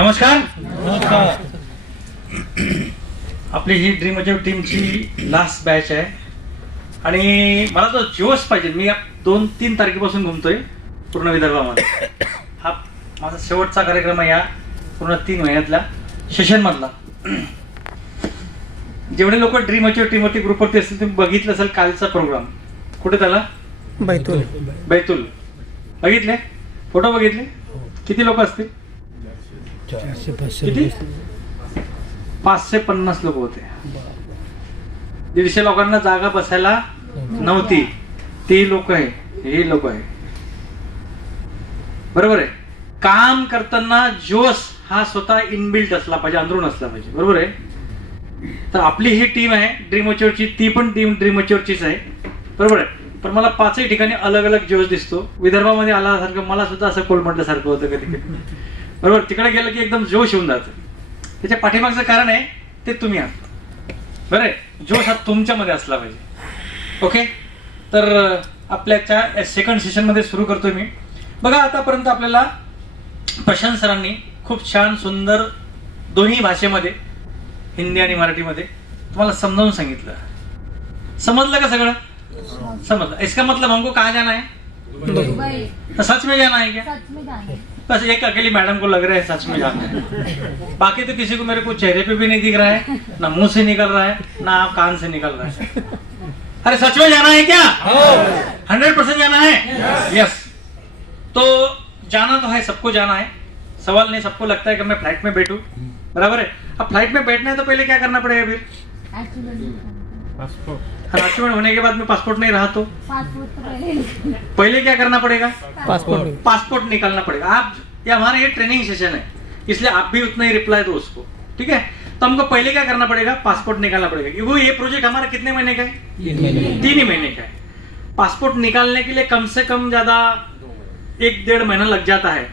नमस्कार. आपली ही dream achieve टीमची लास्ट बॅच आहे आणि मला तो जोश पाहिजे. मी 2-3 तारखेपासून घुमतोय पूर्ण विदर्भामध्ये. हा माझा शेवटचा कार्यक्रम आहे या पूर्ण 3 महिन्यातल्या सेशन मधला. जेवढे लोक ड्रीम अचीव टीमवरती ग्रुपवरती असतील तुम्ही बघितलं असेल कालचा प्रोग्राम. कुठे त्याला बैतूल बघितले, फोटो बघितले. किती लोक असतील? किती? 550 लोक होते. 150 लोकांना जागा बसायला नव्हती. ते लोक आहे, हे लोक आहे. बरोबर आहे. काम करताना जोश हा स्वतः इनबिल्ट असला पाहिजे, अंदरून असला पाहिजे. बरोबर आहे. तर आपली ही टीम आहे ड्रीम अचीवची, ती पण टीम ड्रीम अचीवचीच आहे. बरोबर आहे. पण मला 5ही ठिकाणी अलग अलग जोश दिसतो. विदर्भामध्ये आल्यासारखं मला सुद्धा असं कोलमडल्यासारखं होतं कधी कधी. बरोबर. तिकडे गेलं की एकदम जोश येऊन जातं. त्याच्या पाठीमागचं कारण आहे ते तुम्ही आहात. बरं आहे. जोश हा तुमच्यामध्ये असला पाहिजे. ओके. तर आपल्याच्या सेकंड सेशन मध्ये सुरू करतोय मी. बघा आतापर्यंत आपल्याला प्रशांत सरांनी खूप छान सुंदर दोन्ही भाषेमध्ये, हिंदी आणि मराठीमध्ये तुम्हाला समजावून सांगितलं. समजलं का सगळं? समझ. इसका मतलब हमको कहाँ जाना है? दुबई. सच में जाना है क्या? सच में जाना है. बस एक अकेली मैडम को लग रहा है सच में जाना है. बाकी तो किसी को मेरे को चेहरे पे भी नहीं दिख रहा है, ना मुंह से निकल रहा है, ना कान से निकल रहा है. अरे सच में जाना है क्या? 100% जाना है. यस. तो जाना तो है, सबको जाना है. सवाल नहीं. सबको लगता है कि मैं फ्लाइट में बैठूं. बराबर है. अब फ्लाइट में बैठना है तो पहले क्या करना पड़ेगा? फिर पासपोर्ट होने के बाद में पासपोर्ट नहीं रहा तो पहले क्या करना पड़ेगा? पासपोर्ट निकालना पड़ेगा. आप ये हमारा ये ट्रेनिंग सेशन है, इसलिए आप भी उतना ही रिप्लाई दो उसको. ठीक है. तो हमको पहले क्या करना पड़ेगा? पासपोर्ट निकालना पड़ेगा. वो ये प्रोजेक्ट हमारा कितने महीने का है? 3 ही महीने का है. पासपोर्ट निकालने के लिए कम से कम ज्यादा 1-1.5 महीना लग जाता है.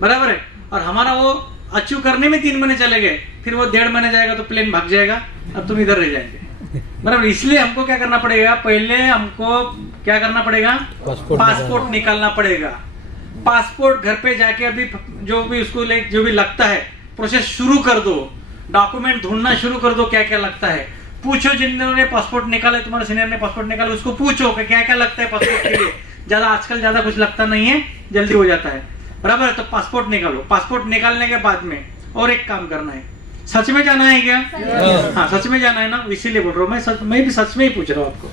बराबर है. और हमारा वो अचीव करने में 3 महीने चले गए, फिर वो 1.5 महीना जाएगा तो प्लेन भाग जाएगा, अब तुम इधर रह जाएंगे. बराबर. इसलिए हमको क्या करना पड़ेगा? पहले हमको क्या करना पड़ेगा? पासपोर्ट निकालना पड़ेगा. पासपोर्ट घर पे जाके अभी जो भी उसको जो भी लगता है प्रोसेस शुरू कर दो. डॉक्यूमेंट ढूंढना शुरू कर दो. क्या क्या लगता है पूछो. जिन्होंने पासपोर्ट निकाला, तुम्हारे सीनियर ने पासपोर्ट निकाला, उसको पूछो कि क्या क्या लगता है पासपोर्ट के लिए. ज्यादा आजकल ज्यादा कुछ लगता नहीं है, जल्दी हो जाता है. बराबर है. तो पासपोर्ट निकालो. पासपोर्ट निकालने के बाद में और एक काम करना है. सच में जाना है क्या? हाँ सच में जाना है ना, इसीलिए बोल रहा हूँ मैं भी सच में ही पूछ रहा हूँ आपको.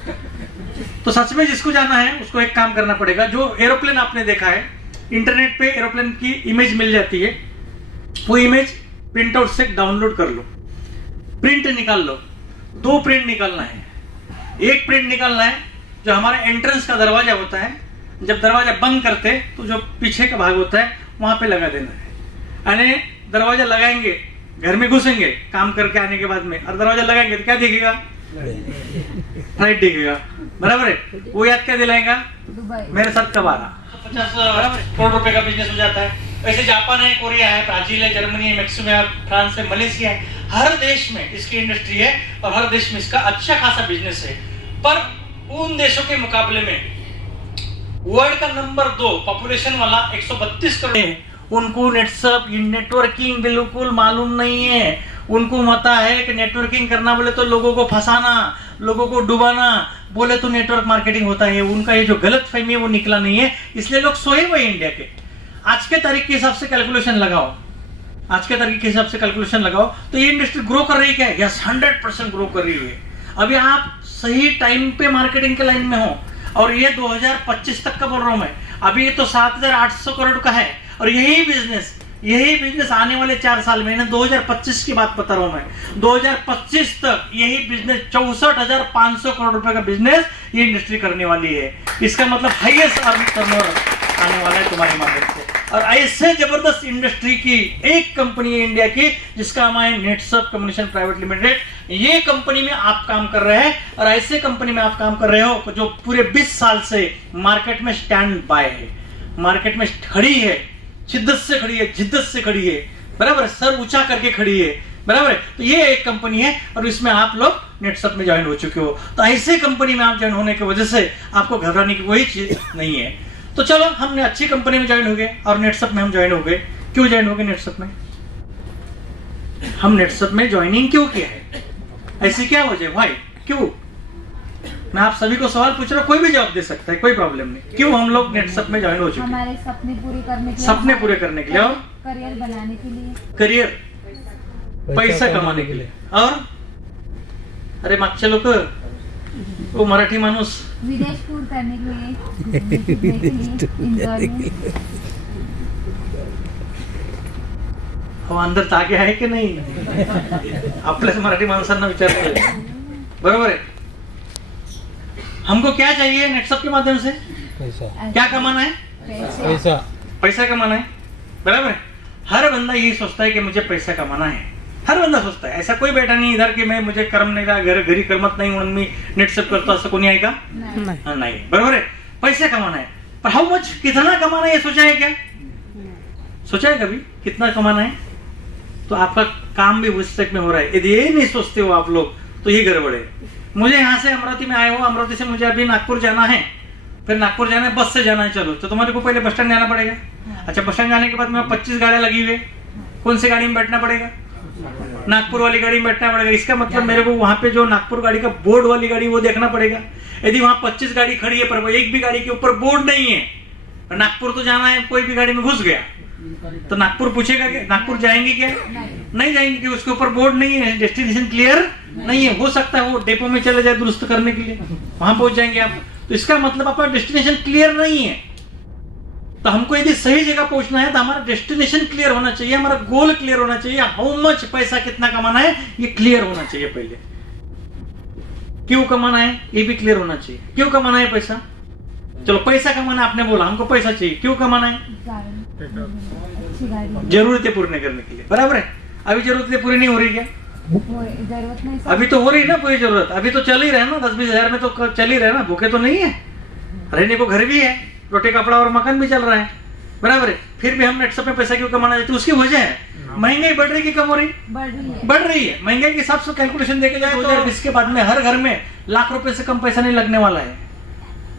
तो सच में जिसको जाना है उसको एक काम करना पड़ेगा. जो एरोप्लेन आपने देखा है, इंटरनेट पे एरोप्लेन की इमेज मिल जाती है. वो इमेज प्रिंट आउट से डाउनलोड कर लो, प्रिंट निकाल लो. 2 प्रिंट निकालना है. एक प्रिंट निकालना है जो हमारा एंट्रेंस का दरवाजा होता है. जब दरवाजा बंद करते तो जो पीछे का भाग होता है वहां पे लगा देना है. यानी दरवाजा लगाएंगे, घर में घुसेंगे काम करके आने के बाद में, और दरवाजा लगाएंगे तो क्या दिखेगा? फ्लाइट दिखेगा. बराबर है. वो याद क्या दिलाएगा? मेरे साथ कब आ रहा. 50 करोड़ रुपए का बिजनेस हो जाता है. वैसे जापान है, कोरिया है, ब्राजील है, जर्मनी है, मेक्सिको है, फ्रांस है, मलेशिया है. हर देश में इसकी इंडस्ट्री है और हर देश में इसका अच्छा खासा बिजनेस है. पर उन देशों के मुकाबले में वर्ल्ड का नंबर 2 पॉपुलेशन वाला 132 करोड़ है. उनको नेटवर्किंग बिल्कुल मालूम नहीं है. उनको पता है कि नेटवर्किंग करना बोले तो लोगों को फंसाना, लोगों को डुबाना बोले तो नेटवर्क मार्केटिंग होता है. उनका ये जो गलत फहमी है वो निकला नहीं है, इसलिए लोग सोए हुए इंडिया के. आज के तारीख के हिसाब से कैलकुलेशन लगाओ, आज के तारीख के हिसाब से कैलकुलेशन लगाओ तो ये इंडस्ट्री ग्रो कर रही है. यस 100% ग्रो कर रही है. अभी आप सही टाइम पे मार्केटिंग के लाइन में हो. और ये 2025 तक का बोल रहा हूं मैं. अभी ये तो 7,800 करोड़ का है. और यही बिजनेस आने वाले 4 साल में, 2025 की बात बता रहा हूं मैं, 2025 तक यही बिजनेस 64,500 करोड़ रुपए का बिजनेस ये इंडस्ट्री करने वाली है. इसका मतलब हाईएस्ट अर्निंग टर्नओवर आने वाला है तुम्हारे माध्यम से. और ऐसे जबरदस्त इंडस्ट्री की एक कंपनी है इंडिया की जिसका नाम है नेटसर्फ कम्युनिकेशन प्राइवेट लिमिटेड. ये कंपनी में आप काम कर रहे हैं और ऐसे कंपनी में आप काम कर रहे हो जो पूरे 20 साल से मार्केट में स्टैंड बाय है, मार्केट में खड़ी है, शिद्दत से खड़ी है, जिद्दत से खड़ी है. बराबर है. सर ऊंचा करके खड़ी है. बराबर है. तो ये एक कंपनी है और इसमें आप लोग नेटसर्फ में ज्वाइन हो चुके हो. तो ऐसे कंपनी में आप ज्वाइन होने की वजह से आपको घबराने की कोई चीज नहीं है. तो चलो हमने अच्छी कंपनी में ज्वाइन हो गए और नेटसर्फ में हम ज्वाइन हो गए. क्यों ज्वाइन हो गए नेटसर्फ में? हम नेटसप में ज्वाइनिंग क्यों किया है, ऐसी क्या वजह, भाई क्यों? मैं आप सभी को सवाल पूछ रहा हूँ, कोई भी जवाब दे सकता है, कोई प्रॉब्लम नहीं। क्यों हम लोग नेटसप में ज्वाइन हो चुके? हमारे सपने पूरे करने के लिए, सपने पूरे करने के लिए और करियर बनाने के लिए, करियर पैसा कमाने के लिए, और अरे मागचे लोक वो मराठी माणूस विदेश टूर करने के लिए, अंदर तागे आहे की नाही? आपल्याच मराठी माणसांना विचारतोय, बरोबर है। हमको क्या चाहिए नेटसप के माध्यम से? पैसा। क्या कमाना है? पैसा। पैसा कमाना है, बराबर है। हर बंदा यही सोचता है कि मुझे पैसा कमाना है, हर बंदा सोचता है। ऐसा कोई बैठा नहीं इधर कि मैं मुझे कर्म नहीं रहा, घरी करमत नाही म्हणून मी नेटसप करतो, असं कोणी आहे का? नहीं, बराबर है। पैसा कमाना है, पर हाउ मच, कितना कमाना है ये सोचा है क्या? सोचा है कभी कितना कमाना है? तो आपका काम भी उस तक में हो रहा है। यदि ये नहीं सोचते हो आप लोग तो ये गड़बड़ है। मुझे यहाँ से अमरावती में आए हो, अमरावती से मुझे अभी नागपुर जाना है, फिर नागपुर जाना है, बस से जाना है, चलो तो तुम्हारे को पहले बस स्टैंड जाना पड़ेगा। अच्छा, बस स्टैंड जाने के बाद में 25 गाड़ियां लगी हुई, कौन सी गाड़ी में बैठना पड़ेगा? नागपुर वाली गाड़ी में बैठना पड़ेगा। इसका मतलब मेरे को वहां पे जो नागपुर गाड़ी का बोर्ड वाली गाड़ी वो देखना पड़ेगा। यदि वहां 25 गाड़ी खड़ी है पर एक भी गाड़ी के ऊपर बोर्ड नहीं है, नागपुर तो जाना है, कोई भी गाड़ी में घुस गया तो नागपुर पूछेगा कि नागपुर जाएंगे क्या? नहीं जाएंगे, कि उसके ऊपर बोर्ड नहीं है, डेस्टिनेशन क्लियर नहीं है। हो सकता है वो डेपो में चले जाए दुरुस्त करने के लिए, वहां पहुंच जाएंगे आप, तो इसका मतलब आपका डेस्टिनेशन क्लियर नहीं है। तो हमको यदि सही जगह पहुंचना है तो हमारा डेस्टिनेशन क्लियर होना चाहिए, हमारा गोल क्लियर होना चाहिए, हाउ मच पैसा कितना कमाना है ये क्लियर होना चाहिए पहले। क्यों कमाना है ये भी क्लियर होना चाहिए। क्यों कमाना है पैसा? चलो पैसा कमाना, आपने बोला हमको पैसा चाहिए, क्यों कमाना है? जरूरतें पूरी करने के लिए, बराबर है। अभी जरूरतें पूरी नहीं हो रही क्या? जरूरत नहीं, अभी तो हो रही ना पूरी जरूरत, अभी तो चल ही रहा है ना, 10-20 हजार में तो चल ही रहा है ना, भूखे तो नहीं है, रहने को घर भी है, रोटी कपड़ा और मकान भी चल रहा है, बराबर है। फिर भी हम नेटसप में पैसा क्यों कमाना चाहते? उसकी वजह है महंगाई बढ़ रही कि कम हो रही? बढ़ रही है। महंगाई के हिसाब से कैलकुलेशन देखे जाए 2020 के बाद में हर घर में लाख रुपए से कम पैसा नहीं लगने वाला है।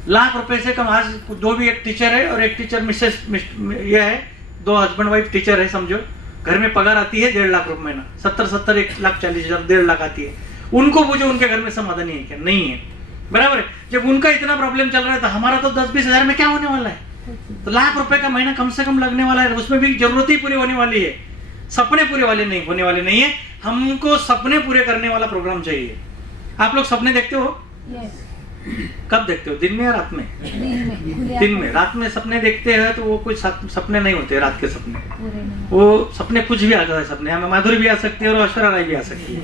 लाख रुपए से कम। आज दो भी, एक टीचर है और एक टीचर मिसेस ये है, 2 हस्बैंड वाइफ टीचर है समझो, घर में पगार आती है 1.5 लाख रुपए महीना, 70 1,40,000 1.5 लाख आती है। उनको पूछो उनके घर में समाधान है क्या? नहीं है, बराबर है। जब उनका इतना प्रॉब्लम चल रहा है तो हमारा तो 10-20 हजार में क्या होने वाला है? तो लाख रुपए का महीना कम से कम लगने वाला है, उसमें भी जरूरत ही पूरी होने वाली है, सपने पूरे वाले नहीं होने वाले नहीं है। हमको सपने पूरे करने वाला प्रोग्राम चाहिए। आप लोग सपने देखते हो? कब देखते हो? दिन में या रात में? दिन में। रात में सपने देखते हैं तो वो कुछ सपने नहीं होते, रात के सपने, वो सपने कुछ भी आ जाता है। सपने हमें माधुरी भी आ सकती है और ऐश्वर्या राय भी आ सकती है,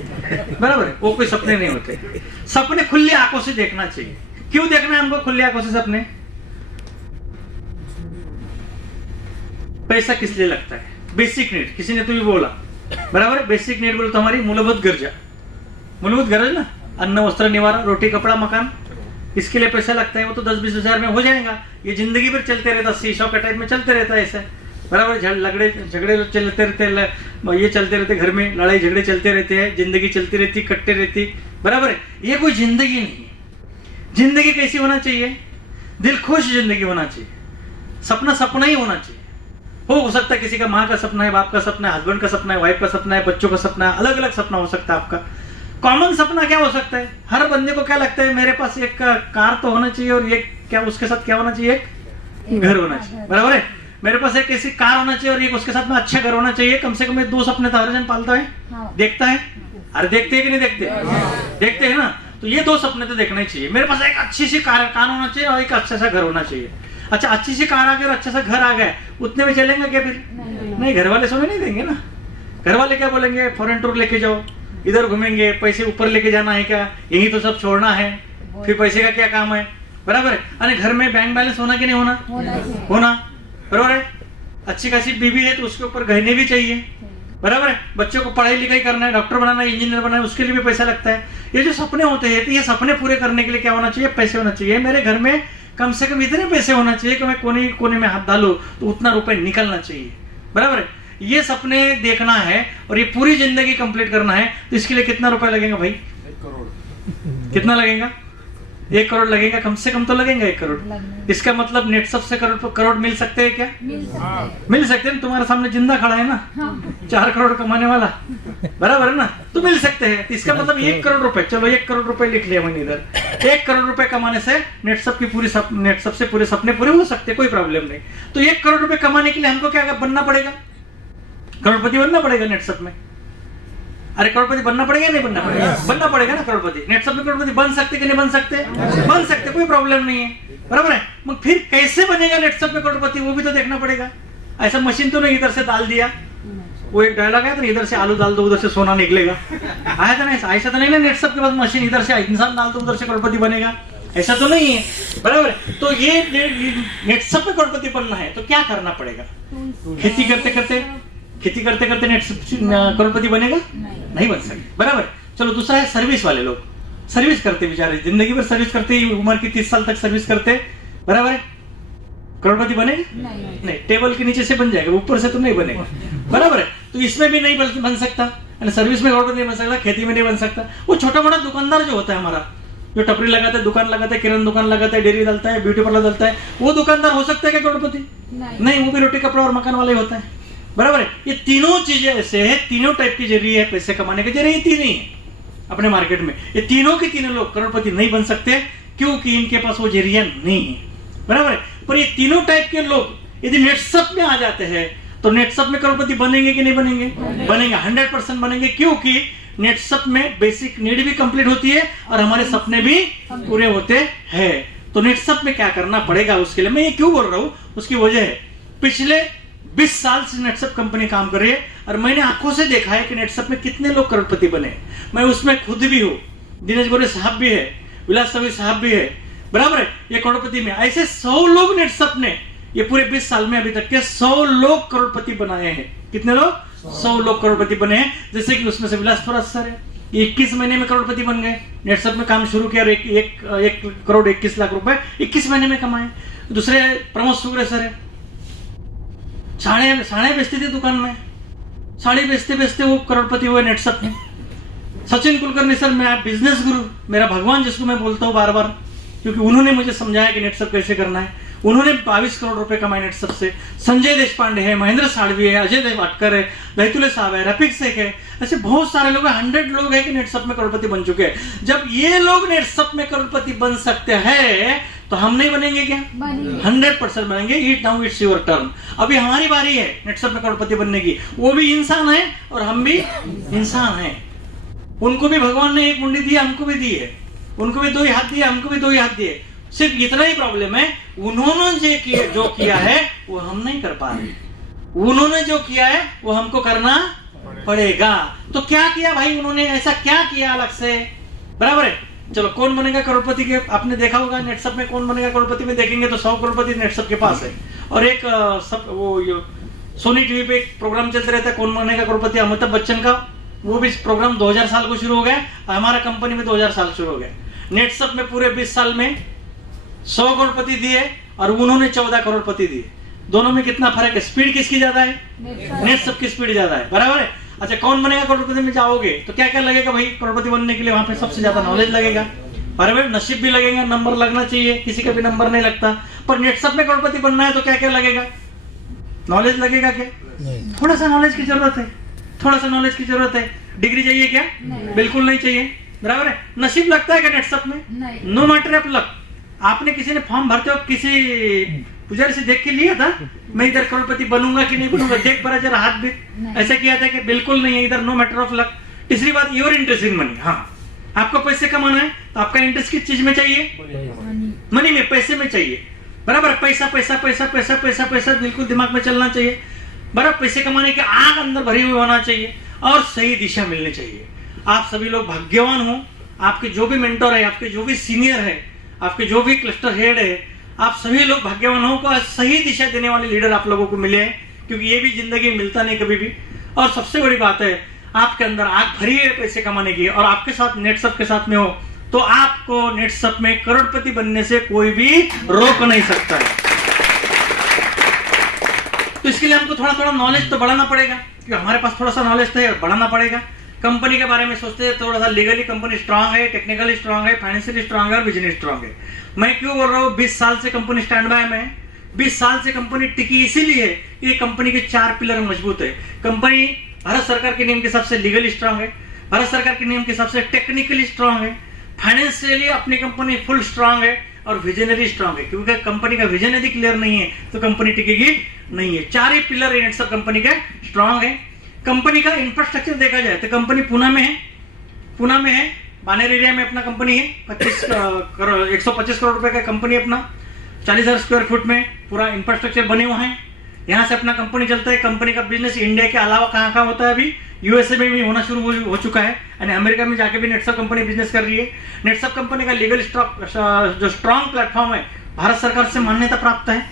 बराबर है। वो कोई सपने नहीं होते। सपने खुली आंखों से देखना चाहिए। क्यों देखना है हमको खुली आंखों से सपने? पैसा किस लिए लगता है? बेसिक नीड, किसी ने तो भी बोला, बराबर है। बेसिक नीड बोले तो हमारी मूलभूत गरजा, मूलभूत गरज ना, अन्न वस्त्र निवारा रोटी कपड़ा मकान, इसके लिए पैसा लगता है। वो तो 10-20 हजार में हो जाएगा। ये जिंदगी भर चलते रहता, सीसॉ का टाइप में चलते रहता है ऐसा, बराबर। झगड़े चलते रहते, ये चलते रहते, घर में लड़ाई झगड़े चलते रहते हैं, जिंदगी चलती रहती, कटते रहती, बराबर है। ये कोई जिंदगी नहीं है। जिंदगी कैसी होना चाहिए? दिल खुश जिंदगी होना चाहिए। सपना सपना ही होना चाहिए। हो सकता है किसी का माँ का सपना है, बाप का सपना है, हस्बैंड का सपना है, वाइफ का सपना है, बच्चों का सपना है, अलग अलग सपना हो सकता है आपका। कॉमन सपना क्या हो सकता है? हर बंदे को क्या लगता है, मेरे पास एक कार तो होना चाहिए और एक क्या उसके साथ क्या होना चाहिए, एक घर होना चाहिए, बराबर है। मेरे पास एक ऐसी कार होना चाहिए और एक उसके साथ में अच्छा घर होना चाहिए। कम से कम 2 सपने तो हर जन पालता है, देखता है। अरे देखते हैं कि नहीं देखते? देखते हैं ना। तो ये 2 सपने तो देखना ही चाहिए। मेरे पास एक अच्छी सी कार होना चाहिए और एक अच्छा सा घर होना चाहिए। अच्छा, अच्छी सी कार आ गई और अच्छा सा घर आ गया, उतने में चलेंगे क्या? फिर नहीं, घर वाले सोने नहीं देंगे ना। घर वाले क्या बोलेंगे? फॉरेन टूर लेके जाओ, इधर घूमेंगे, पैसे ऊपर लेके जाना है क्या? यही तो सब छोड़ना है, फिर पैसे का क्या काम है, बराबर है। अरे घर में बैंक बैलेंस होना कि नहीं होना? होना, बराबर है। अच्छी खासी बीवी है तो उसके ऊपर गहने भी चाहिए, बराबर है। बच्चों को पढ़ाई लिखाई करना है, डॉक्टर बनाना है, इंजीनियर बनाना है, उसके लिए भी पैसा लगता है। ये जो सपने होते हैं, तो ये सपने पूरे करने के लिए क्या होना चाहिए? पैसे होना चाहिए। मेरे घर में कम से कम इतने पैसे होना चाहिए कि मैं कोने कोने में हाथ डालूं तो उतना रुपए निकलना चाहिए, बराबर है। ये सपने देखना है और ये पूरी जिंदगी कंप्लीट करना है, तो इसके लिए कितना रुपए लगेगा भाई? 1 करोड़। कितना लगेगा? 1 करोड़ लगेगा, कम से कम तो लगेगा 1 करोड़। लगने इसका मतलब नेटसप से करोड़ मिल सकते हैं क्या? मिल सकते मिल सकते हैं। तुम्हारे सामने जिंदा खड़ा है ना, हाँ 4 करोड़ कमाने वाला, बराबर है ना, तो मिल सकते हैं। इसका मतलब 1 करोड़ रुपए, चलो 1 करोड़ रुपए लिख लिया मैंने इधर। 1 करोड़ रुपए कमाने से नेटसप से पूरे सपने पूरे हो सकते, कोई प्रॉब्लम नहीं। तो 1 करोड़ रुपए कमाने के लिए हमको क्या बनना पड़ेगा? करोड़पति बनना पड़ेगा नेटसप में। अरे करोड़पति बनना पड़ेगा नहीं बनना पड़ेगा? बनना पड़ेगा ना करोड़पति। नेटसप में करोड़पति बन सकते कि नहीं बन सकते? बन सकते, कोई प्रॉब्लम नहीं है, बराबर है। मगर फिर कैसे बनेगा नेटसप में करोड़पति, वो भी तो देखना पड़ेगा। ऐसा मशीन तो नहीं इधर से डाल दिया, वो एक डायलॉग आया था, इधर से आलू डाल दो उधर से सोना निकलेगा, आया था ना ऐसा तो नहीं ना। नेटसप के पास मशीन इधर से इंसान डाल दो उधर से करोड़पति बनेगा, ऐसा तो नहीं है, बराबर है। तो ये नेटसप में करोड़पति बनना है तो क्या करना पड़ेगा? खेती करते करते करोड़पति बनेगा? नहीं बन सकते, बराबर। चलो दूसरा है सर्विस वाले लोग। सर्विस करते बेचारे जिंदगी भर सर्विस करते, उम्र की 30 साल तक सर्विस करते, बराबर है। करोड़पति बनेगा? नहीं, टेबल के नीचे से बन जाएगा, ऊपर से तो नहीं बनेगा, बराबर है। तो इसमें भी नहीं बन सकता, सर्विस में करोड़पति नहीं बन सकता, खेती में नहीं बन सकता। वो छोटा मोटा दुकानदार जो होता है हमारा, जो टपरी लगाता है, दुकान लगाता है, किराना दुकान लगाता है, डेयरी डालता है, ब्यूटी पार्लर डालता है, वो दुकानदार हो सकता है क्या करोड़पति? नहीं, वो भी रोटी कपड़ा और मकान वाला ही होता है, बराबर है। ये तीनों चीजें ऐसे है, तीनों टाइप की जरिए है पैसे कमाने के जरिए, तीन ही है अपने मार्केट में। ये तीनों के तीनों लोग करोड़पति नहीं बन सकते क्योंकि इनके पास वो जरिया नहीं है, बराबर है। पर ये तीनों टाइप के लोग यदि नेटसप में आ जाते हैं तो नेटसप में करोड़पति बनेंगे कि नहीं बनेंगे? बनेंगे, 100% बनेंगे, क्योंकि नेटसप में बेसिक नीड भी कंप्लीट होती है और हमारे सपने भी पूरे होते हैं। तो नेटसप में क्या करना पड़ेगा उसके लिए मैं ये क्यों बोल रहा हूं, उसकी वजह है पिछले 20 साल से नेटसप कंपनी काम कर रही है और मैंने आंखों से देखा है कि नेटसप में कितने लोग करोड़पति बने। मैं उसमें खुद भी हूं, दिनेश गोरे साहब भी है, विलास सवी साहब भी है, बराबर है। ये करोड़पति में ऐसे 100 लोग नेटसप ने ये पूरे 20 साल में अभी तक के 100 लोग करोड़पति बनाए हैं। कितने लोग? 100 लोग करोड़पति बने हैं। जैसे कि उसमें से विलास थोड़ा सर है, 21 महीने में करोड़पति बन गए। नेटसप में काम शुरू किया और 1 करोड़ 21 लाख रुपए 21 महीने में कमाए। दूसरे प्रमोद सुग्रे सर है, साड़े बेचते थे दुकान में, साड़ी बेचते वो करोड़पति हुए नेटसप में। सचिन कुलकर्णी सर, मैं बिजनेस गुरु, मेरा भगवान जिसको मैं बोलता हूँ बार बार, क्योंकि उन्होंने मुझे समझाया कि नेटसप कैसे करना है। उन्होंने 22 करोड़ रुपए कमाए नेटसप से। संजय देशपांडे है, महेंद्र साड़वी है, अजय देवाटकर है, लहतुले साहब है, रफीक शेख है, ऐसे बहुत सारे लोग हैं, 100 लोग हैं कि नेटसप में करोड़पति बन चुके हैं। जब ये लोग नेटसप में करोड़पति बन सकते हैं तो हम नहीं बनेंगे क्या? 100% बनेंगे। It now it's your turn. अभी हमारी बारी है नेटसप में करोड़पति बनने की। वो भी इंसान है और हम भी इंसान हैं। उनको भी भगवान ने एक मुंडी दी, हमको भी दी है। उनको भी 2 ही हाथ दिए, हमको भी 2 ही हाथ दिए। सिर्फ इतना ही प्रॉब्लम है, उन्होंने जो किया है वो हम नहीं कर पा रहे। उन्होंने जो किया है वो हमको करना पड़ेगा। तो क्या किया भाई उन्होंने, ऐसा क्या किया अलग से, बराबर है। चलो कौन बनेगा करोड़पति के, आपने देखा होगा नेटसप में कौन बनेगा करोड़पति में, देखेंगे तो 100 करोड़पति नेटसप के पास है। और एक वो सोनी टीवी पे एक प्रोग्राम चलते रहता है, कौन बनेगा करोड़पति, अमिताभ बच्चन का। वो भी प्रोग्राम 2000 साल को शुरू हो गया, हमारा कंपनी में 2000 साल शुरू हो गया। नेटसप में पूरे 20 साल में 100 करोड़पति दिए और उन्होंने 14 करोड़पति दिए। दोनों में कितना फर्क है? स्पीड किसकी ज्यादा है? नेटसप की स्पीड ज्यादा है, बराबर है। अच्छा, कौन बनेगा करोड़पति में जाओगे तो क्या क्या लगेगा भाई करोड़पति बनने के लिए? वहां पे सबसे ज्यादा नॉलेज लगेगा, बराबर, नसीब भी लगेगा, नंबर लगना चाहिए, किसी का भी नंबर नहीं लगता। पर नेटसप में करोड़पति बनना है तो क्या क्या लगेगा? नॉलेज लगेगा क्या? थोड़ा सा नॉलेज की जरूरत है, थोड़ा सा नॉलेज की जरूरत है। डिग्री चाहिए क्या? बिल्कुल नहीं चाहिए, बराबर है। नसीब लगता है क्या नेटसप में? No matter of luck. आपने किसी ने फॉर्म भरते हो किसी पुजारी से देख के लिया था मैं इधर करोड़पति बनूंगा कि नहीं बनूंगा, देख बड़ा जरा हाथ भी, ऐसा किया था कि बिल्कुल नहीं है, इधर नो मैटर ऑफ लक। तीसरी बात, योर इंटरेस्ट इन मनी। हाँ, आपको पैसे कमाना है तो आपका इंटरेस्ट किस चीज में चाहिए? मनी में, पैसे में चाहिए, बराबर। पैसा पैसा पैसा पैसा पैसा पैसा बिल्कुल दिमाग में चलना चाहिए, बराबर। पैसे कमाने की आग अंदर भरी हुई होना चाहिए और सही दिशा मिलनी चाहिए। आप सभी लोग भाग्यवान हो, आपके जो भी मेंटर है, आपके जो भी सीनियर है, आपके जो भी क्लस्टर हेड है, आप सभी लोग भाग्यवान हो को सही दिशा देने वाले लीडर आप लोगों को मिले हैं, क्योंकि ये भी जिंदगी में मिलता नहीं कभी भी। और सबसे बड़ी बात है, आपके अंदर आग भरी है पैसे कमाने की और आपके साथ नेटसप के साथ में हो तो आपको नेटसप में करोड़पति बनने से कोई भी रोक नहीं सकता है। तो इसके लिए हमको थोड़ा थोड़ा नॉलेज तो बढ़ाना पड़ेगा, क्योंकि हमारे पास थोड़ा सा नॉलेज तो है, बढ़ाना पड़ेगा। कंपनी के बारे में सोचते हैं थोड़ा सा लीगली कंपनी स्ट्रांग है, टेक्निकली स्ट्रांग है, फाइनेंशियली स्ट्रांग है और बिजनेस स्ट्रांग है। मैं क्यों बोल रहा हूँ 20 साल से कंपनी स्टैंड बाय में है, 20 साल से कंपनी टिकी इसीलिए ये कंपनी के 4 पिलर मजबूत है। कंपनी भारत सरकार के नियम के हिसाब से लीगली स्ट्रांग है, भारत सरकार के नियम के हिसाब से टेक्निकली स्ट्रांग है, फाइनेंशियली अपनी कंपनी फुल स्ट्रांग है और विजनरी स्ट्रांग है। क्योंकि कंपनी का विजन यदि क्लियर नहीं है तो कंपनी टिकेगी नहीं है। 4 ही पिलर इन सब कंपनी के स्ट्रांग है। कंपनी का इंफ्रास्ट्रक्चर देखा जाए तो कंपनी पुणे में है, बानेर एरिया में अपना कंपनी है, 125 करोड़ रुपए का कंपनी अपना, 40,000 स्क्वायर फुट में पूरा इंफ्रास्ट्रक्चर बने हुए हैं। यहाँ से अपना कंपनी चलता है। कंपनी का बिजनेस इंडिया के अलावा कहाँ कहाँ होता है, अभी यूएसए में भी होना शुरू हो चुका है यानी अमेरिका में जाके भी नेटसप कंपनी बिजनेस कर रही है। नेटसप कंपनी का लीगल जो स्ट्रॉन्ग प्लेटफॉर्म है भारत सरकार से मान्यता प्राप्त है।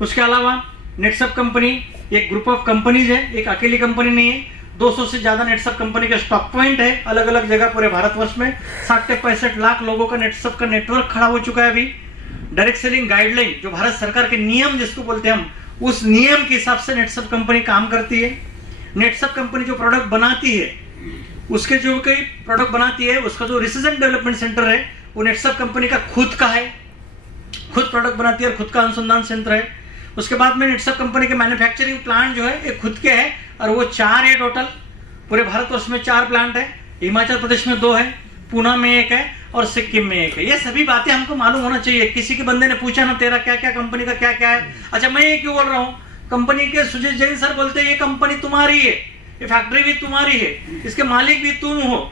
उसके अलावा नेटसप कंपनी एक ग्रुप ऑफ कंपनीज है, एक अकेली कंपनी नहीं है। 200 से ज्यादा नेटसप कंपनी का स्टॉक पॉइंट है अलग अलग जगह पूरे भारतवर्ष में। 60 से 65 लाख लोगों का नेटसप का नेटवर्क खड़ा हो चुका है अभी। डायरेक्ट सेलिंग गाइडलाइन जो भारत सरकार के नियम जिसको बोलते हैं हम, उस नियम के हिसाब से नेटसप कंपनी काम करती है। नेटसप कंपनी जो प्रोडक्ट बनाती है, उसके जो कई प्रोडक्ट बनाती है, उसका जो रिसर्च एंड डेवलपमेंट सेंटर है वो नेटसप कंपनी का खुद का है, खुद प्रोडक्ट बनाती है और खुद का अनुसंधान केंद्र है। उसके बाद में नेटसप कंपनी के मैन्युफैक्चरिंग प्लांट जो है एक खुद के है और वो 4 है टोटल। पूरे भारतवर्ष में 4 प्लांट है, हिमाचल प्रदेश में 2 है, पुणे में 1 है और सिक्किम में 1 है। ये सभी बातें हमको मालूम होना चाहिए। किसी के बंदे ने पूछा ना तेरा क्या क्या कंपनी का क्या क्या है, अच्छा मैं ये क्यों बोल रहा हूँ, कंपनी के सुजीत जैन सर बोलते हैं ये कंपनी तुम्हारी है, ये फैक्ट्री भी तुम्हारी है, इसके मालिक भी तुम हो,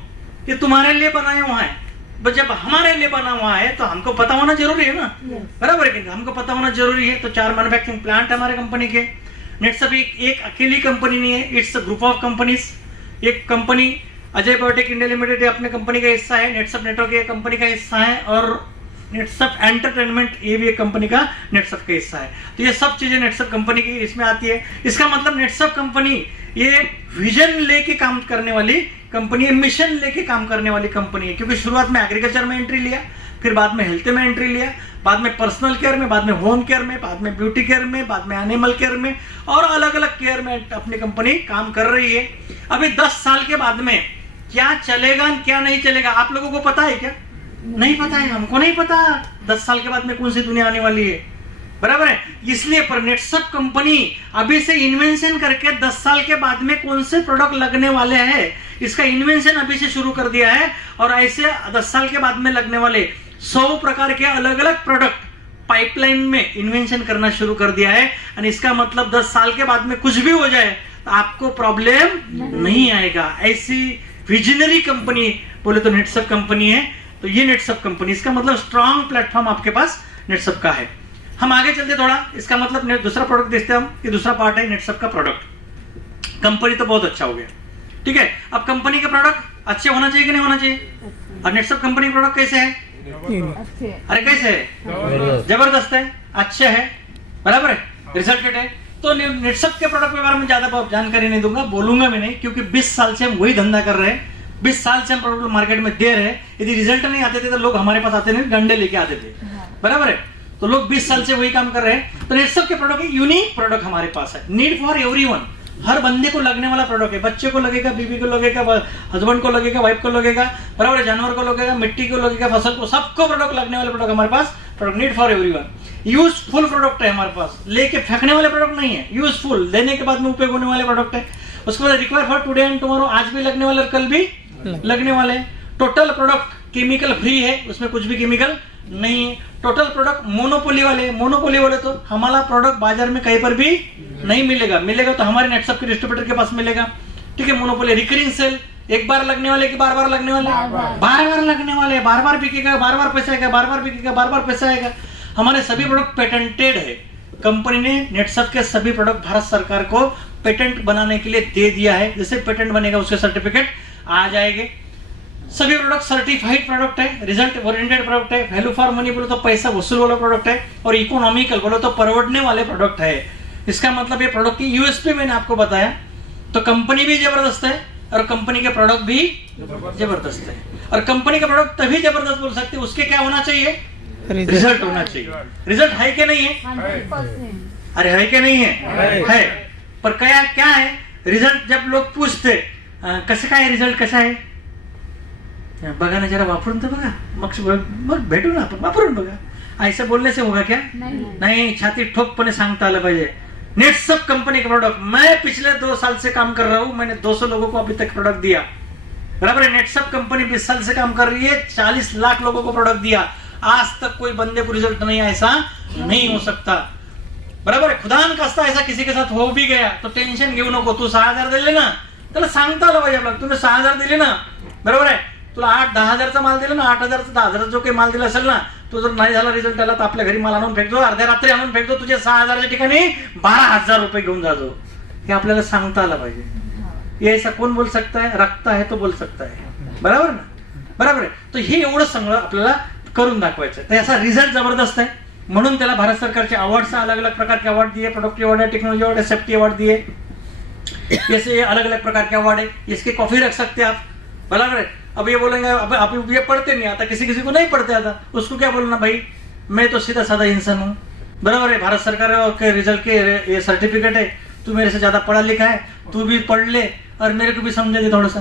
ये तुम्हारे लिए बनाया हुआ है। बस जब हमारे लिए बना हुआ है तो हमको पता होना जरूरी है ना, बराबर है कि हमको पता होना जरूरी है। तो 4 मैन्युफैक्चरिंग प्लांट है हमारे कंपनी के। नेटसप एक अकेली कंपनी नहीं है, it's a group of companies. एक company Ajay biotech India limited अपने कंपनी का हिस्सा है, नेटसप नेटवर्क ये कंपनी का हिस्सा है और नेटसप एंटरटेनमेंट ये भी एक कंपनी का नेटसप का हिस्सा है। तो ये सब चीजें नेटसप कंपनी की इसमें आती है। इसका मतलब नेटसप कंपनी ये विजन लेके काम करने वाली कंपनी है, मिशन लेके काम करने वाली कंपनी है। क्योंकि शुरुआत में एग्रीकल्चर में एंट्री लिया, फिर बाद में हेल्थ में एंट्री लिया, बाद में पर्सनल केयर में, बाद में होम केयर में, बाद में ब्यूटी केयर में, बाद में एनिमल केयर में और अलग अलग केयर में अपनी कंपनी काम कर रही है। अभी 10 साल के बाद में क्या चलेगा क्या नहीं चलेगा आप लोगों को पता है क्या? नहीं पता है, हमको नहीं पता 10 साल के बाद में कौन सी दुनिया आने वाली है, बराबर है। इसलिए पर नेटसप कंपनी अभी से इन्वेंशन करके 10 साल के बाद में कौन से प्रोडक्ट लगने वाले हैं इसका इन्वेंशन अभी से शुरू कर दिया है और ऐसे 10 साल के बाद में लगने वाले 100 प्रकार के अलग अलग प्रोडक्ट पाइपलाइन में इन्वेंशन करना शुरू कर दिया है। और इसका मतलब 10 साल के बाद में कुछ भी हो जाए तो आपको प्रॉब्लम नहीं आएगा। ऐसी विजनरी कंपनी बोले तो नेटसप कंपनी है। तो ये नेटसप कंपनी, इसका मतलब स्ट्रॉन्ग प्लेटफॉर्म आपके पास नेटसप का है। हम आगे चलते थोड़ा, इसका मतलब दूसरा प्रोडक्ट देखते हैं हम। ये दूसरा पार्ट है नेटसप का प्रोडक्ट। कंपनी तो बहुत अच्छा हो गया, ठीक है। अब कंपनी के प्रोडक्ट अच्छे होना चाहिए कि नहीं होना चाहिए? और नेटसप कंपनी प्रोडक्ट कैसे है? अरे कैसे है? जबरदस्त है, अच्छे है, बराबर है, रिजल्टेड है। तो नेटसप के प्रोडक्ट के बारे में ज्यादा जानकारी नहीं दूंगा, बोलूंगा भी नहीं, क्योंकि 20 साल से हम वही धंधा कर रहे हैं, 20 साल से हम प्रोडक्ट मार्केट में दे रहे हैं। यदि रिजल्ट नहीं आते थे तो लोग हमारे पास आते नहीं, डंडे लेके आते थे, बराबर है। तो लोग 20 साल से वही काम कर रहे हैं। तो नेटसप के प्रोडक्ट यूनिक प्रोडक्ट हमारे पास है, नीड फॉर एवरीवन, हर बंदे को लगने वाला प्रोडक्ट है। बच्चे को लगेगा, बीवी को लगेगा, हस्बैंड को लगेगा, वाइफ को लगेगा, बराबर है, जानवर को लगेगा, मिट्टी को लगेगा, फसल को, सबको प्रोडक्ट लगने वाले प्रोडक्ट हमारे पास product need for everyone. Useful product है हमारे पास, लेके फेंकने वाले प्रोडक्ट नहीं है, यूजफुल, लेने के बाद में उपयोग होने वाले प्रोडक्ट है। उसके बाद require for today and tomorrow, आज भी लगने वाले और कल भी लगने वाले। टोटल प्रोडक्ट केमिकल फ्री है, उसमें कुछ भी केमिकल नहीं है। टोटल प्रोडक्ट मोनोपोली वाले, मोनोपोली वाले तो हमारा प्रोडक्ट बाजार में कहीं पर भी नहीं मिलेगा, मिलेगा तो हमारे नेटसप के डिस्ट्रीब्यूटर के पास मिलेगा, ठीक है। मोनोपोली, रिकरिंग सेल, एक बार लगने वाले कि बार बार लगने वाले, बार बार लगने वाले, बार बार बिकेगा, बार बार पैसा आएगा, बार बार बिकेगा, बार बार पैसा आएगा। हमारे सभी प्रोडक्ट पेटेंटेड है, कंपनी ने नेटसप के सभी प्रोडक्ट भारत सरकार को पेटेंट बनाने के लिए दे दिया है। जैसे पेटेंट बनेगा उसके सर्टिफिकेट आ जाएंगे। सभी प्रोडक्ट सर्टिफाइड प्रोडक्ट है, रिजल्ट ओरिएंटेड प्रोडक्ट है, वैल्यू फॉर मनी बोलो तो पैसा वसूल वाला प्रोडक्ट है, और इकोनॉमिकल बोलो तो परवड़ने वाले प्रोडक्ट है। इसका मतलब ये प्रोडक्ट की यूएसपी मैंने आपको बताया। तो कंपनी भी जबरदस्त है और कंपनी के प्रोडक्ट भी जबरदस्त है। और कंपनी का प्रोडक्ट तभी जबरदस्त बोल सकते, उसके क्या होना चाहिए? रिजल्ट होना चाहिए। रिजल्ट है कि नहीं है? 100%। अरे है कि नहीं है? है। पर क्या है रिजल्ट? जब लोग पूछते कसं काय रिझल्ट कसा आहे बघा ना, जरा वापरून तर बघा, मग भेटू ना आपण, वापरून बघा। ऐसा बोलने से होगा क्या? नहीं, छाती ठोकपणे सांगता आलं पाहिजे। नेटसप कंपनी का प्रोडक्ट, मैं पिछले 2 साल से काम कर रहा हूं, मैंने 200 लोगों को अभी तक प्रोडक्ट दिया, बराबर है। नेटसप कंपनी 20 साल से काम कर रही है, 40 लाख लोगों को प्रोडक्ट दिया, आज तक कोई बंदे को रिजल्ट नहीं, ऐसा नहीं हो सकता, बराबर है। खुदा न खास्ता ऐसा किसी के साथ हो भी गया तो टेन्शन घेऊ नको, तू 6,000 दिले ना, त्याला सांगता आलं पाहिजे आपल्याला, तुम्ही 6,000 दिले ना, बरोबर आहे, तुला 8-10 हजारचा माल दिला ना, 8,000चा 10,000 जो काही माल दिला असेल ना, तो जर नाही झाला रिझल्ट आला तर आपल्या घरी माल आणून फेकतो, अर्ध्या रात्री आणून फेकतो, तुझे 6,000च्या ठिकाणी 12,000 रुपये घेऊन जातो, हे आपल्याला सांगता आलं पाहिजे। ये ऐसा कोण बोल सकता है? रखता है तो बोल सकता है, बरोबर ना, बरोबर आहे। तो हे एवढं सगळं आपल्याला करून दाखवायचं, तर याचा रिझल्ट जबरदस्त आहे, म्हणून त्याला भारत सरकारचे अवार्ड से अलग अलग प्रकार के अवार्ड दिए, प्रोडक्ट अवार्ड है, टेक्नोलॉजी अवार्ड है, सेफ्टी अवार्ड दिए, ऐसे अलग अलग प्रकार के अवार्ड है। इसकी कॉपी रख सकते हैं आप, बराबर है। अब ये बोलेंगे अब आप ये पढ़ते नहीं आता, किसी किसी को नहीं पढ़ते आता, उसको क्या बोलना, भाई मैं तो सीधा साधा इंसान हूँ, बराबर है, भारत सरकार के रिजल्ट के ये सर्टिफिकेट है, तू मेरे से ज्यादा पढ़ा लिखा है, तू भी पढ़ ले और मेरे को भी समझा दे थोड़ा सा,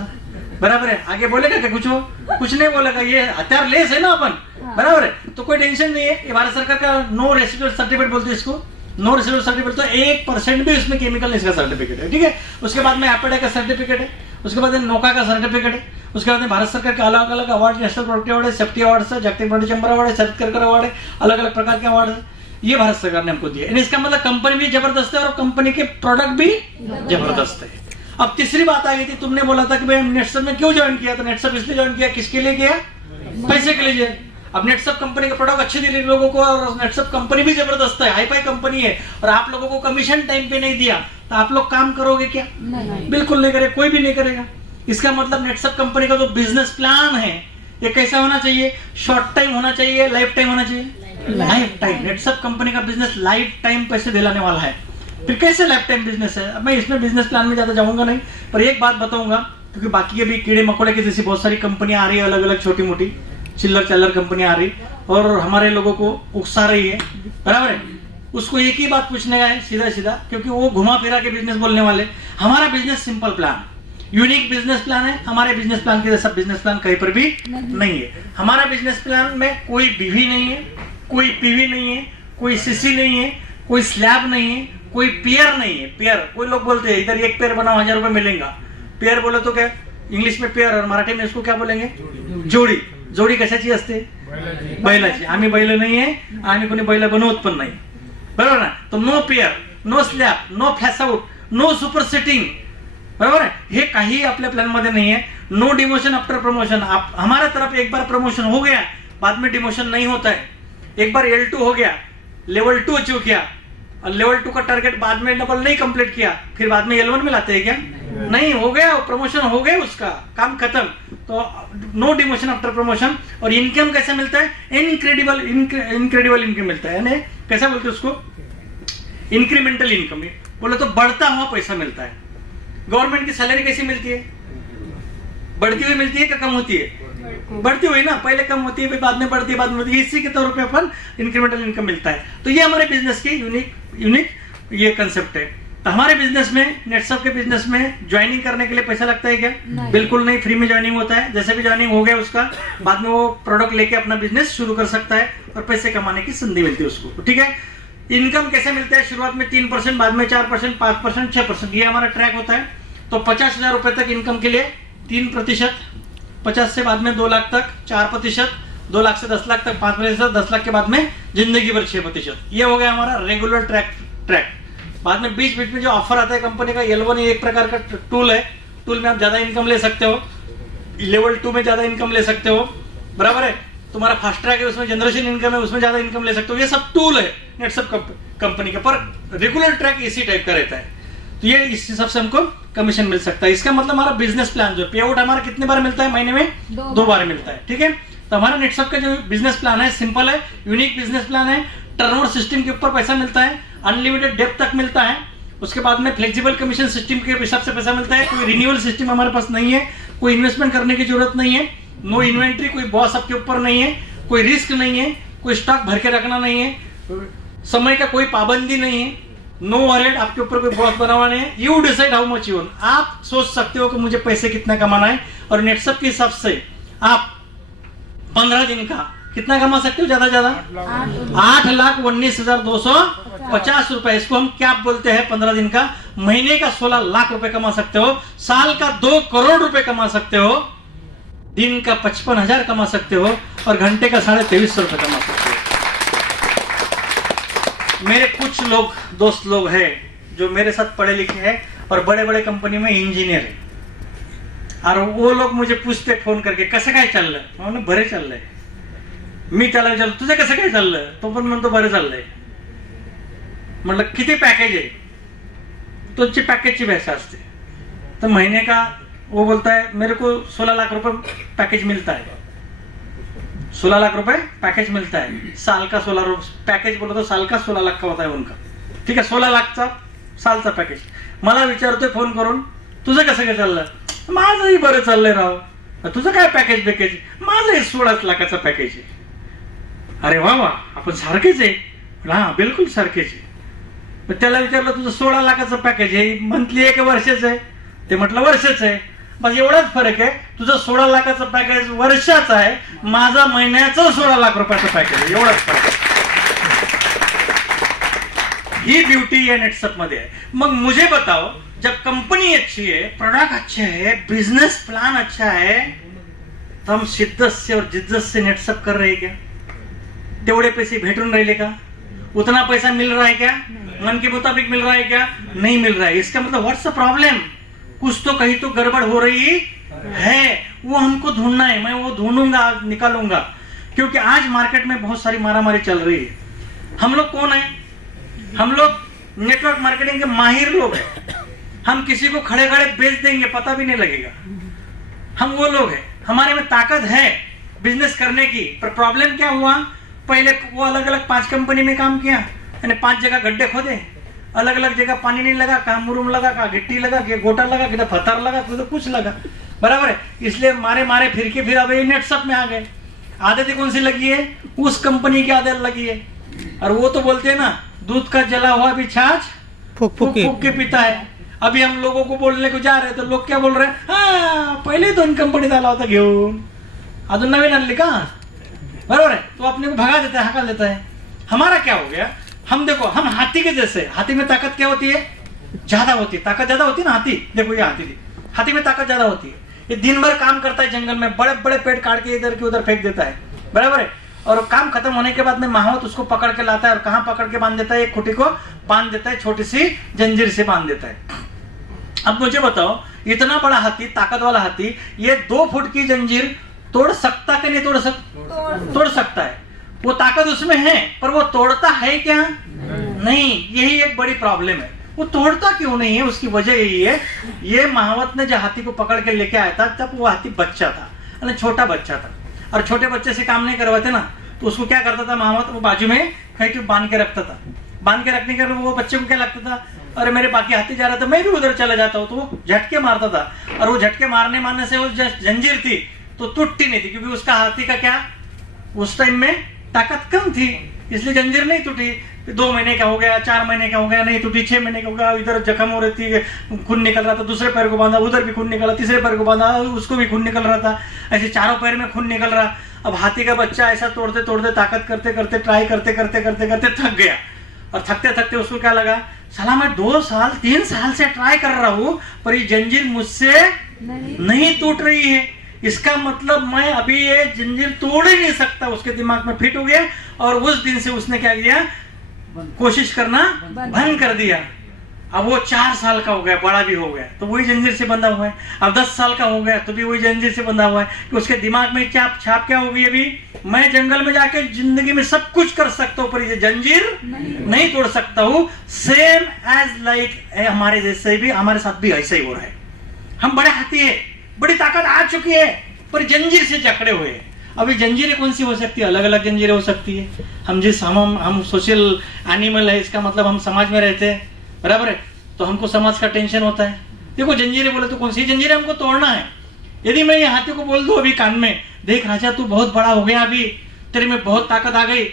बराबर है। आगे बोलेगा क्या कुछ? हो कुछ नहीं बोलेगा, ये हथियार लेस है ना अपन, बराबर है, तो कोई टेंशन नहीं है। ये भारत सरकार का नो रेसिडुअल सर्टिफिकेट बोलते हैं इसको, नो रेसिडुअल सर्टिफिकेट, तो 1% भी उसमें केमिकल नहीं, इसका सर्टिफिकेट है, ठीक है। उसके बाद में एपेडा का सर्टिफिकेट है, उसके बाद नोका का सर्टिफिकेट है, उसके बाद में भारत सरकार के अलग अलग अवार्ड, नेशनल प्रोडक्ट अवार्ड है, सेफ्टी अवार्ड है, जागतिक प्रोडक्ट चैंबर अवार्ड है, सर्टिफिकेट अवार्ड है, अलग अलग प्रकार के अवार्ड है, ये भारत सरकार ने हमको दिया। इसका मतलब कंपनी भी जबरदस्त है और कंपनी के प्रोडक्ट भी जबरदस्त है। अब तीसरी बात आ गई थी, तुमने बोला था कि भाई नेटसप में क्यों ज्वाइन किया, तो नेटसप इसलिए ज्वाइन किया, किसके लिए किया? पैसे के लिए। अब नेटसप कंपनी का प्रोडक्ट अच्छे दिए लोगों को, और नेटसप कंपनी भी जबरदस्त है, हाई फाई कंपनी है, और आप लोगों को कमीशन टाइम पे नहीं दिया तो आप लोग काम करोगे क्या? बिल्कुल नहीं करेगा, कोई भी नहीं करेगा। इसका मतलब नेटसप कंपनी का जो बिजनेस प्लान है ये कैसा होना चाहिए? शॉर्ट टाइम होना चाहिए, लाइफ टाइम होना चाहिए, लाइफ टाइम। नेटसप कंपनी का बिजनेस लाइफ टाइम पैसे दिलाने वाला है। फिर कैसे लाइफ टाइम बिजनेस है? अब मैं इसमें बिजनेस प्लान में ज्यादा जाऊंगा नहीं, पर एक बात बताऊंगा, क्योंकि बाकी के भी कीड़े मकोड़े की जैसी बहुत सारी कंपनियां आ रही है, अलग अलग छोटी मोटी चिल्लर चल्लर कंपनियां आ रही और हमारे लोगों को उकसा रही है, बराबर है। उसको एक ही बात पूछने का है सीधा सीधा, क्योंकि वो घुमा फिरा के बिजनेस बोलने वाले। हमारा business simple plan, unique business plan है, हमारे बिजनेस प्लान के जैसा बिजनेस प्लान कहीं पर भी नहीं है। हमारा बिजनेस प्लान में कोई बीवी नहीं है, कोई पीवी नहीं है, कोई सीसी नहीं है, कोई स्लैब नहीं है, कोई पेयर नहीं है। पेयर, कोई लोग बोलते हैं इधर एक पेयर बनाओ 1000 रुपए मिलेगा। पेयर बोले तो क्या इंग्लिश में पेयर, और मराठी में इसको क्या बोलेंगे? जोडी। जोडी कशाची असते? बैलाची। आम्ही बैल नाही आहे, आम्ही कोणी बैल बनवत पण नाही, बरोबर ना। तो no pair, no slab, no flush out, no super sitting, बराबर है। हे काही आपल्या प्लान मध्ये नहीं है। No demotion after promotion. हमारा तरफ एक बार प्रमोशन हो गया, बाद में डिमोशन नहीं होता है। एक बार L2 हो गया, लेवल 2 अचीव किया, और लेवल 2 का टारगेट बाद में डबल नहीं कंप्लीट किया, फिर बाद में L1 में लाते हैं क्या? नहीं, हो गया प्रमोशन, हो गया उसका काम खत्म। तो नो डिमोशन आफ्टर प्रमोशन। और इनकम कैसे मिलता है? इनक्रेडिबल इनकम मिलता है, यानी कैसा बोलते हैं उसको? इंक्रीमेंटल इनकम, बोले तो बढ़ता हुआ पैसा मिलता है। गवर्नमेंट की सैलरी कैसी मिलती है? बढ़ती हुई मिलती है, क्या कम होती है? बढ़ती हुई ना, पहले कम होती है, बाद में बढ़ती है, बाद में बढ़ती है, इसी के तौर पे अपन इंक्रीमेंटल इनकम मिलता है। तो ये हमारे बिजनेस की यूनिक ये कंसेप्ट है। तो हमारे बिजनेस में, नेटसप के बिजनेस में ज्वाइनिंग करने के लिए पैसा लगता है क्या? बिल्कुल नहीं, फ्री में ज्वाइनिंग होता है। जैसे भी ज्वाइनिंग हो गया उसका, बाद में वो प्रोडक्ट लेके अपना बिजनेस शुरू कर सकता है और पैसे कमाने की संधि मिलती है उसको, ठीक है। इनकम कैसे मिलता है? शुरुआत में 3%, बाद में 4%, 5%, 6%, ये हमारा ट्रैक होता है। तो 50,000 रुपए तक इनकम के लिए 3%, 50 से बाद में 2 लाख तक 4%, 2 लाख से 10 लाख तक 5%, 10 लाख के बाद में जिंदगी भर 6%। ये हो गया हमारा रेगुलर ट्रैक। बाद में बीच में जो ऑफर आता है कंपनी का, L1 एक प्रकार का टूल है, टूल में आप ज्यादा इनकम ले सकते हो, लेवल 2 में ज्यादा इनकम ले सकते हो, बराबर है। तुम्हारा फास्ट ट्रैक है, उसमें जनरेशन इनकम है, उसमें ज्यादा इनकम ले सकते हो। ये सब टूल है नेटसप कंपनी का, पर रेगुलर ट्रैक इसी टाइप का रहता है। तो ये इस हिसाब से हमको कमीशन मिल सकता है। इसका मतलब हमारा बिजनेस प्लान जो पे आउट हमारा कितने बार मिलता है? महीने में 2 बार मिलता है, ठीक है। तो हमारा नेटसप का जो बिजनेस प्लान है सिंपल है, यूनिक बिजनेस प्लान है। टर्नओवर सिस्टम के ऊपर पैसा मिलता है, अनलिमिटेड डेप्थ तक मिलता है। उसके बाद में फ्लेक्सिबल कमीशन सिस्टम के हिसाब से पैसा मिलता है। कोई रिन्यूअल सिस्टम हमारे पास नहीं है, कोई इन्वेस्टमेंट करने की जरूरत नहीं है, नो इन्वेंट्री, कोई बॉस आपके ऊपर नहीं है, कोई रिस्क नहीं है, कोई स्टॉक भर के रखना नहीं है, समय का कोई पाबंदी नहीं है, नो वरीड, आपके ऊपर कोई बॉस बनाना नहीं है। You decide how much you, आप सोच सकते हो कि मुझे पैसे कितना कमाना है, और नेटसप के हिसाब से आप 15 दिन का कितना कमा सकते हो? ज्यादा ज्यादा 8,19,250 रुपए। इसको हम क्या बोलते हैं? 15 दिन का। महीने का 16 लाख रुपए कमा सकते हो, साल का 2 करोड़ रुपए कमा सकते हो, दिन का 55,000 कमा सकते हो, और घंटे का 2350 रुपए कमा सकते हो। मेरे कुछ लोग दोस्त लोग हैं जो मेरे साथ पढ़े लिखे हैं और बड़े बड़े कंपनी में इंजीनियर है, और वो लोग मुझे पूछते फोन करके कसं काय चाललंय? म्हणून बरे चाललंय. मी त्याला विचारलं तुझं कसं काय चाललंय? तो पण म्हणतो बरं चाललंय. म्हटलं किती पॅकेज आहे? तुझची पॅकेजची भाषा असते. तो महीने का वो बोलता है मेरे को 16 लाख रुपए पैकेज मिलता है. 16 लाख रुपए पैकेज मिलता है. साल का 16 पैकेज बोलो तो साल का 16 लाख का होता है उनका. ठीक है, 16 लाखचा सालचा पॅकेज. मला विचारतोय फोन करून तुझं कसं काय चाललं? माझंही बरं चाललंय राव. तुझं काय पॅकेज पॅकेज? माझं 16 लाखाचं पॅकेज आहे. अरे वा वा, आपण सारखेच आहे. हा बिलकुल सारखेच आहे. मग त्याला विचारलं तुझं 16 लाखाचं पॅकेज आहे, मंथली आहे की वर्षाचं आहे? ते म्हटलं वर्षाचं आहे. बस एवढाच फरक आहे, तुझं 16 लाखाचं पॅकेज वर्षाचं आहे, माझा महिन्याचं 16 लाख रुपयाचं पॅकेज आहे. एवढाच फरक आहे. ही ब्यूटी या नेटसप मध्ये है. मग मुझे बताओ, जब कंपनी अच्छी है, प्रोडक्ट अच्छे है, बिजनेस प्लान अच्छा है, तो हम शिद्दत से और जिद्दत से नेटसप कर रहे हैं क्या? तेवढे पैसे भेटून राहिले का? उतना पैसा मिल रहा है क्या? मन के मुताबिक मिल रहा है क्या? नहीं मिल रहा है. इसका मतलब व्हाट्स द प्रॉब्लम? कुछ तो कहीं तो गड़बड़ हो रही है. वो हमको ढूंढना है. मैं वो ढूंढूंगा, निकालूंगा. क्योंकि आज मार्केट में बहुत सारी मारामारी चल रही है. हम लोग कौन है? हम लोग नेटवर्क मार्केटिंग के माहिर लोग हैं. हम किसी को खड़े खड़े बेच देंगे, पता भी नहीं लगेगा. हम वो लोग हैं, हमारे में ताकत है बिजनेस करने की. पर प्रॉब्लम क्या हुआ? पहले वो अलग अलग 5 कंपनी में काम किया, यानी 5 जगह गड्ढे खोदे, अलग अलग जगह पानी नहीं लगा, कहाँ मुरुम लगा, कहाँ गिट्टी लगा, कहीं गोटा लगा, किधर पत्थर लगा, किधर कुछ लगा. बराबर है. इसलिए मारे मारे फिर के फिर अब ये नेटसप में आ गए. आदत कौन सी लगी है? उस कंपनी की आदत लगी है. और वो तो बोलते हैं ना, दूध का जला हुआ भी छाछ फूक फूक के पीता है. अभी हम लोगों को बोलने को जा रहे हैं तो लोग क्या बोल रहे हैं? हाँ, पहले 2 कंपनी आला होता घेऊन, अजून नवीन आणली का? बरोबर है. तो अपने को भगा देता है, हका देता है. हमारा क्या हो गया? हम देखो, हम हाथी के जैसे. हाथी में ताकत क्या होती है? ज्यादा होती है. ताकत ज्यादा होती है ना हाथी. देखो ये हाथी थी, हाथी में ताकत ज्यादा होती है. ये दिन भर काम करता है जंगल में, बड़े बड़े पेड़ काट के इधर के उधर फेंक देता है. बराबर है. और काम खत्म होने के बाद में महावत उसको पकड़ के लाता है, और कहां पकड़ के बांध देता है? एक खुटी को बांध देता है, छोटी सी जंजीर से बांध देता है. अब मुझे बताओ, इतना बड़ा हाथी, ताकत वाला हाथी, ये 2 फुट की जंजीर तोड़ सकता कि नहीं तोड़ सकता है. वो ताकत उसमें है, पर वो तोड़ता है क्या? नहीं. यही एक बड़ी प्रॉब्लम है. वो तोड़ता क्यों नहीं है? उसकी वजह यही है, ये महावत ने जो हाथी को पकड़ के लेके आया था, तब वो हाथी बच्चा था, यानी छोटा बच्चा था. और छोटे बच्चे से काम नहीं करवाते ना, तो उसको क्या करता था महावत? वो बाजू में कहीं बांध के रखता था. बांध के रखने के वो बच्चे को क्या लगता था? अरे मेरे बाकी हाथी जा रहा था, मैं भी उधर चला जाता हूँ. तो वो झटके मारता था, और वो झटके मारने से वो जंजीर थी तो टूटती नहीं थी, क्योंकि उसका हाथी का क्या, उस टाइम में ताकत कम थी, इसलिए जंजीर नहीं टूटी. 2 महीने का हो गया, 4 महीने का हो गया, नहीं टूटी. 6 महीने का हो गया, इधर जख्म हो रही थी, खून निकल रहा था, दूसरे पैर को बांधा, उधर भी खून निकला, तीसरे पैर को बांधा, उसको भी खून निकल रहा था. ऐसे चारों पैर में खून निकल रहा. अब हाथी का बच्चा ऐसा तोड़ते तोड़ते, ताकत करते करते, ट्राई करते करते करते करते थक गया. और थकते थकते उसको क्या लगा? साला मैं 2 साल 3 साल से ट्राई कर रहा हूं, पर ये जंजीर मुझसे नहीं टूट रही है. इसका मतलब मैं अभी ये जंजीर तोड़ ही नहीं सकता. उसके दिमाग में फिट हो गया, और उस दिन से उसने क्या किया? कोशिश करना बंद कर दिया. अब वो 4 साल का हो गया, बड़ा भी हो गया, तो वही जंजीर से बंधा हुआ है. अब 10 साल का हो गया तो भी वही जंजीर से बंधा हुआ है. कि उसके दिमाग में छाप क्या होगी? अभी मैं जंगल में जाके जिंदगी में सब कुछ कर सकता हूँ, पर ये जंजीर नहीं तोड़ सकता हूँ. सेम एज लाइक हमारे जैसे भी, हमारे साथ भी ऐसा ही हो रहा है. हम बड़े हाथी है, बड़ी ताकत आ चुकी है, पर जंजीर से जकड़े हुए हैं. अभी जंजीरें कौन सी हो सकती है? अलग अलग जंजीरें हो सकती है. हम सोशल एनिमल है, इसका मतलब हम समाज में रहते हैं. बराबर है. तो हमको समाज का टेंशन होता है. देखो जंजीरें बोले तो कौन सी जंजीरें हमको तोड़ना है. यदि मैं ये हाथी को बोल दूं अभी कान में, देख राजा तू बहुत बड़ा हो गया, अभी तेरे में बहुत ताकत आ गई,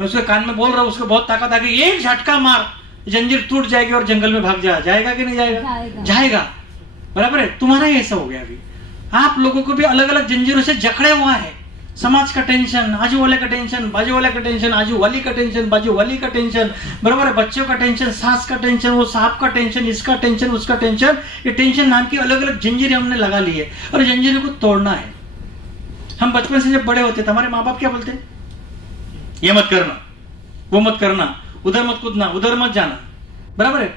मैं उसके कान में बोल रहा हूं, उसको बहुत ताकत आ गई, एक झटका मार, जंजीर टूट जाएगी और जंगल में भाग जाएगा कि नहीं जाएगा? जाएगा। बराबर है। तुम्हारा ही ऐसा हो गया अभी। आप लोगों को भी अलग अलग जंजीरों से जकड़े हुआ है। समाज का टेंशन, आजू वाले का टेंशन, बाजू वाले का टेंशन, आजू वाली का टेंशन, बाजू वाली का टेंशन, बराबर है। बच्चों का टेंशन, सास का टेंशन, वो सांप का टेंशन, इसका टेंशन, उसका टेंशन। ये टेंशन नाम की अलग अलग जंजीरें हमने लगा ली है और जंजीरों को तोड़ना है। हम बचपन से जब बड़े होते थे हमारे माँ बाप क्या बोलते? ये मत करना, वो मत करना, उधर मत कूदना, उधर मत जाना। बराबर है।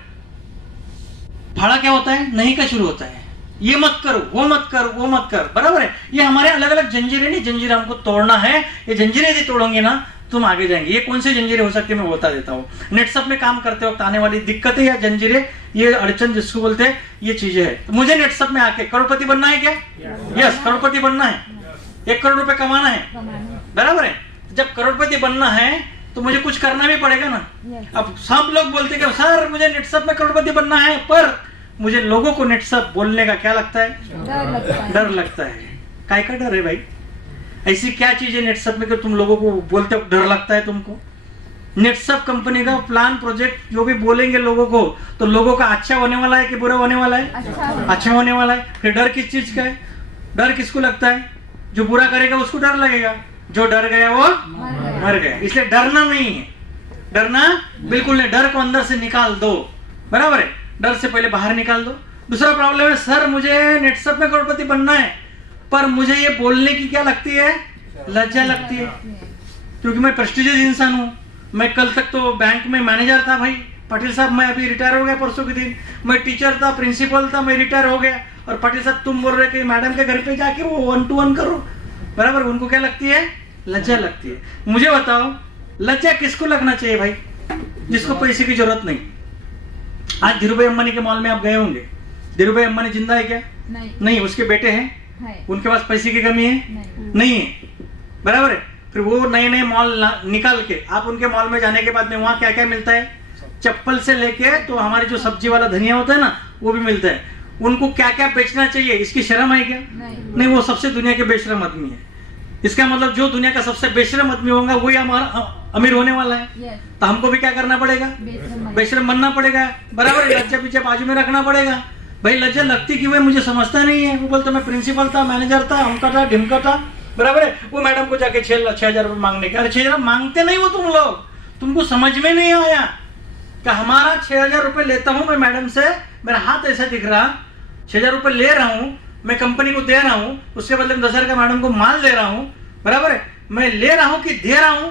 फाड़ा क्या होता है? नहीं का शुरू होता है। ये मत करो, वो मत कर, वो मत कर। बराबर है। ये हमारे अलग अलग जंजीरें नहीं, जंजीरें हमको तोड़ना है। ये जंजीरें यदि तोड़ोगे ना तुम आगे जाएंगे। ये कौन सी जंजीरें हो सकती है मैं बता देता हूँ। नेटसप में काम करते वक्त आने वाली दिक्कतें या जंजीरें, ये अड़चन जिसको बोलते हैं, ये चीजें है। तो मुझे नेटसप में आके करोड़पति बनना है क्या? यस, करोड़पति बनना है। 1 करोड़ रुपए कमाना है। बराबर है। जब करोड़पति बनना है तो मुझे कुछ करना भी पड़ेगा ना। अब सब लोग बोलते कि सर मुझे नेटसप में करोड़पति बनना है, पर मुझे लोगों को नेटसप बोलने का क्या लगता है? डर लगता है। काय का डर है भाई? ऐसी क्या चीज है नेटसप में कि तुम लोगों को बोलते हो डर लगता है तुमको? नेटसप कंपनी का प्लान प्रोजेक्ट जो भी बोलेंगे लोगों को, तो लोगों का अच्छा होने वाला है कि बुरा होने वाला है? अच्छा होने वाला है। फिर डर किस चीज का है? डर किसको लगता है? जो बुरा करेगा उसको डर लगेगा, जो डर गया वो मर गया। इसलिए डरना नहीं है, डरना बिल्कुल नहीं। डर को अंदर से निकाल दो। बराबर है। डर से पहले बाहर निकाल दो। दूसरा प्रॉब्लम है, सर मुझे नेटसप में करोड़पति बनना है, पर मुझे ये बोलने की क्या लगती है? लज्जा लगती है, क्योंकि मैं प्रेस्टिजियस इंसान हूं। मैं कल तक तो बैंक में मैनेजर था भाई पाटिल साहब, मैं अभी रिटायर हो गया परसों के दिन। मैं टीचर था, प्रिंसिपल था, मैं रिटायर हो गया। और पाटिल साहब तुम बोल रहे कि मैडम के घर पे जाके वो 1 to 1 करो। बराबर। उनको क्या लगती है? लज्जा लगती है। मुझे बताओ लज्जा किसको लगना चाहिए भाई? जिसको पैसे की जरूरत नहीं। आज धीरूभाई अंबानी के मॉल में आप गए होंगे। धीरूभाई अंबानी जिंदा है क्या? नहीं। उसके बेटे हैं, उनके पास पैसे की कमी है? नहीं है। बराबर है। फिर वो नए नए मॉल निकाल के आप उनके मॉल में जाने के बाद में वहां क्या क्या मिलता है? चप्पल से लेके तो हमारी जो सब्जी वाला धनिया होता है ना, वो भी मिलता है। उनको क्या क्या बेचना चाहिए? इसकी शर्म है क्या? नहीं। वो सबसे दुनिया के बेशरम आदमी है। इसका मतलब जो दुनिया का सबसे बेशरम आदमी होगा वही हमारा अमीर होने वाला है। तो हमको भी क्या करना पड़ेगा? बेशरम बनना पड़ेगा। बराबर। लज्जा पीछे बाजू में रखना पड़ेगा। भाई लज्जा लगती क्यों है? मुझे समझता नहीं है। वो बोलता मैं प्रिंसिपल था, मैनेजर था, हमका था, ढिमका था। बराबर है। वो मैडम को जाके 6,000 रुपए मांगने के। अरे 6,000 मांगते नहीं हो तुम लोग, तुमको समझ में नहीं आया कि हमारा 6,000 रुपए लेता हूं मैं मैडम से, मेरा हाथ ऐसा दिख रहा, 6,000 रुपए ले रहा हूं मैं, कंपनी को दे रहा हूं, उसके बदले में 10,000 का मैडम को माल दे रहा हूं। बराबर है। मैं ले रहा हूं कि दे रहा हूं?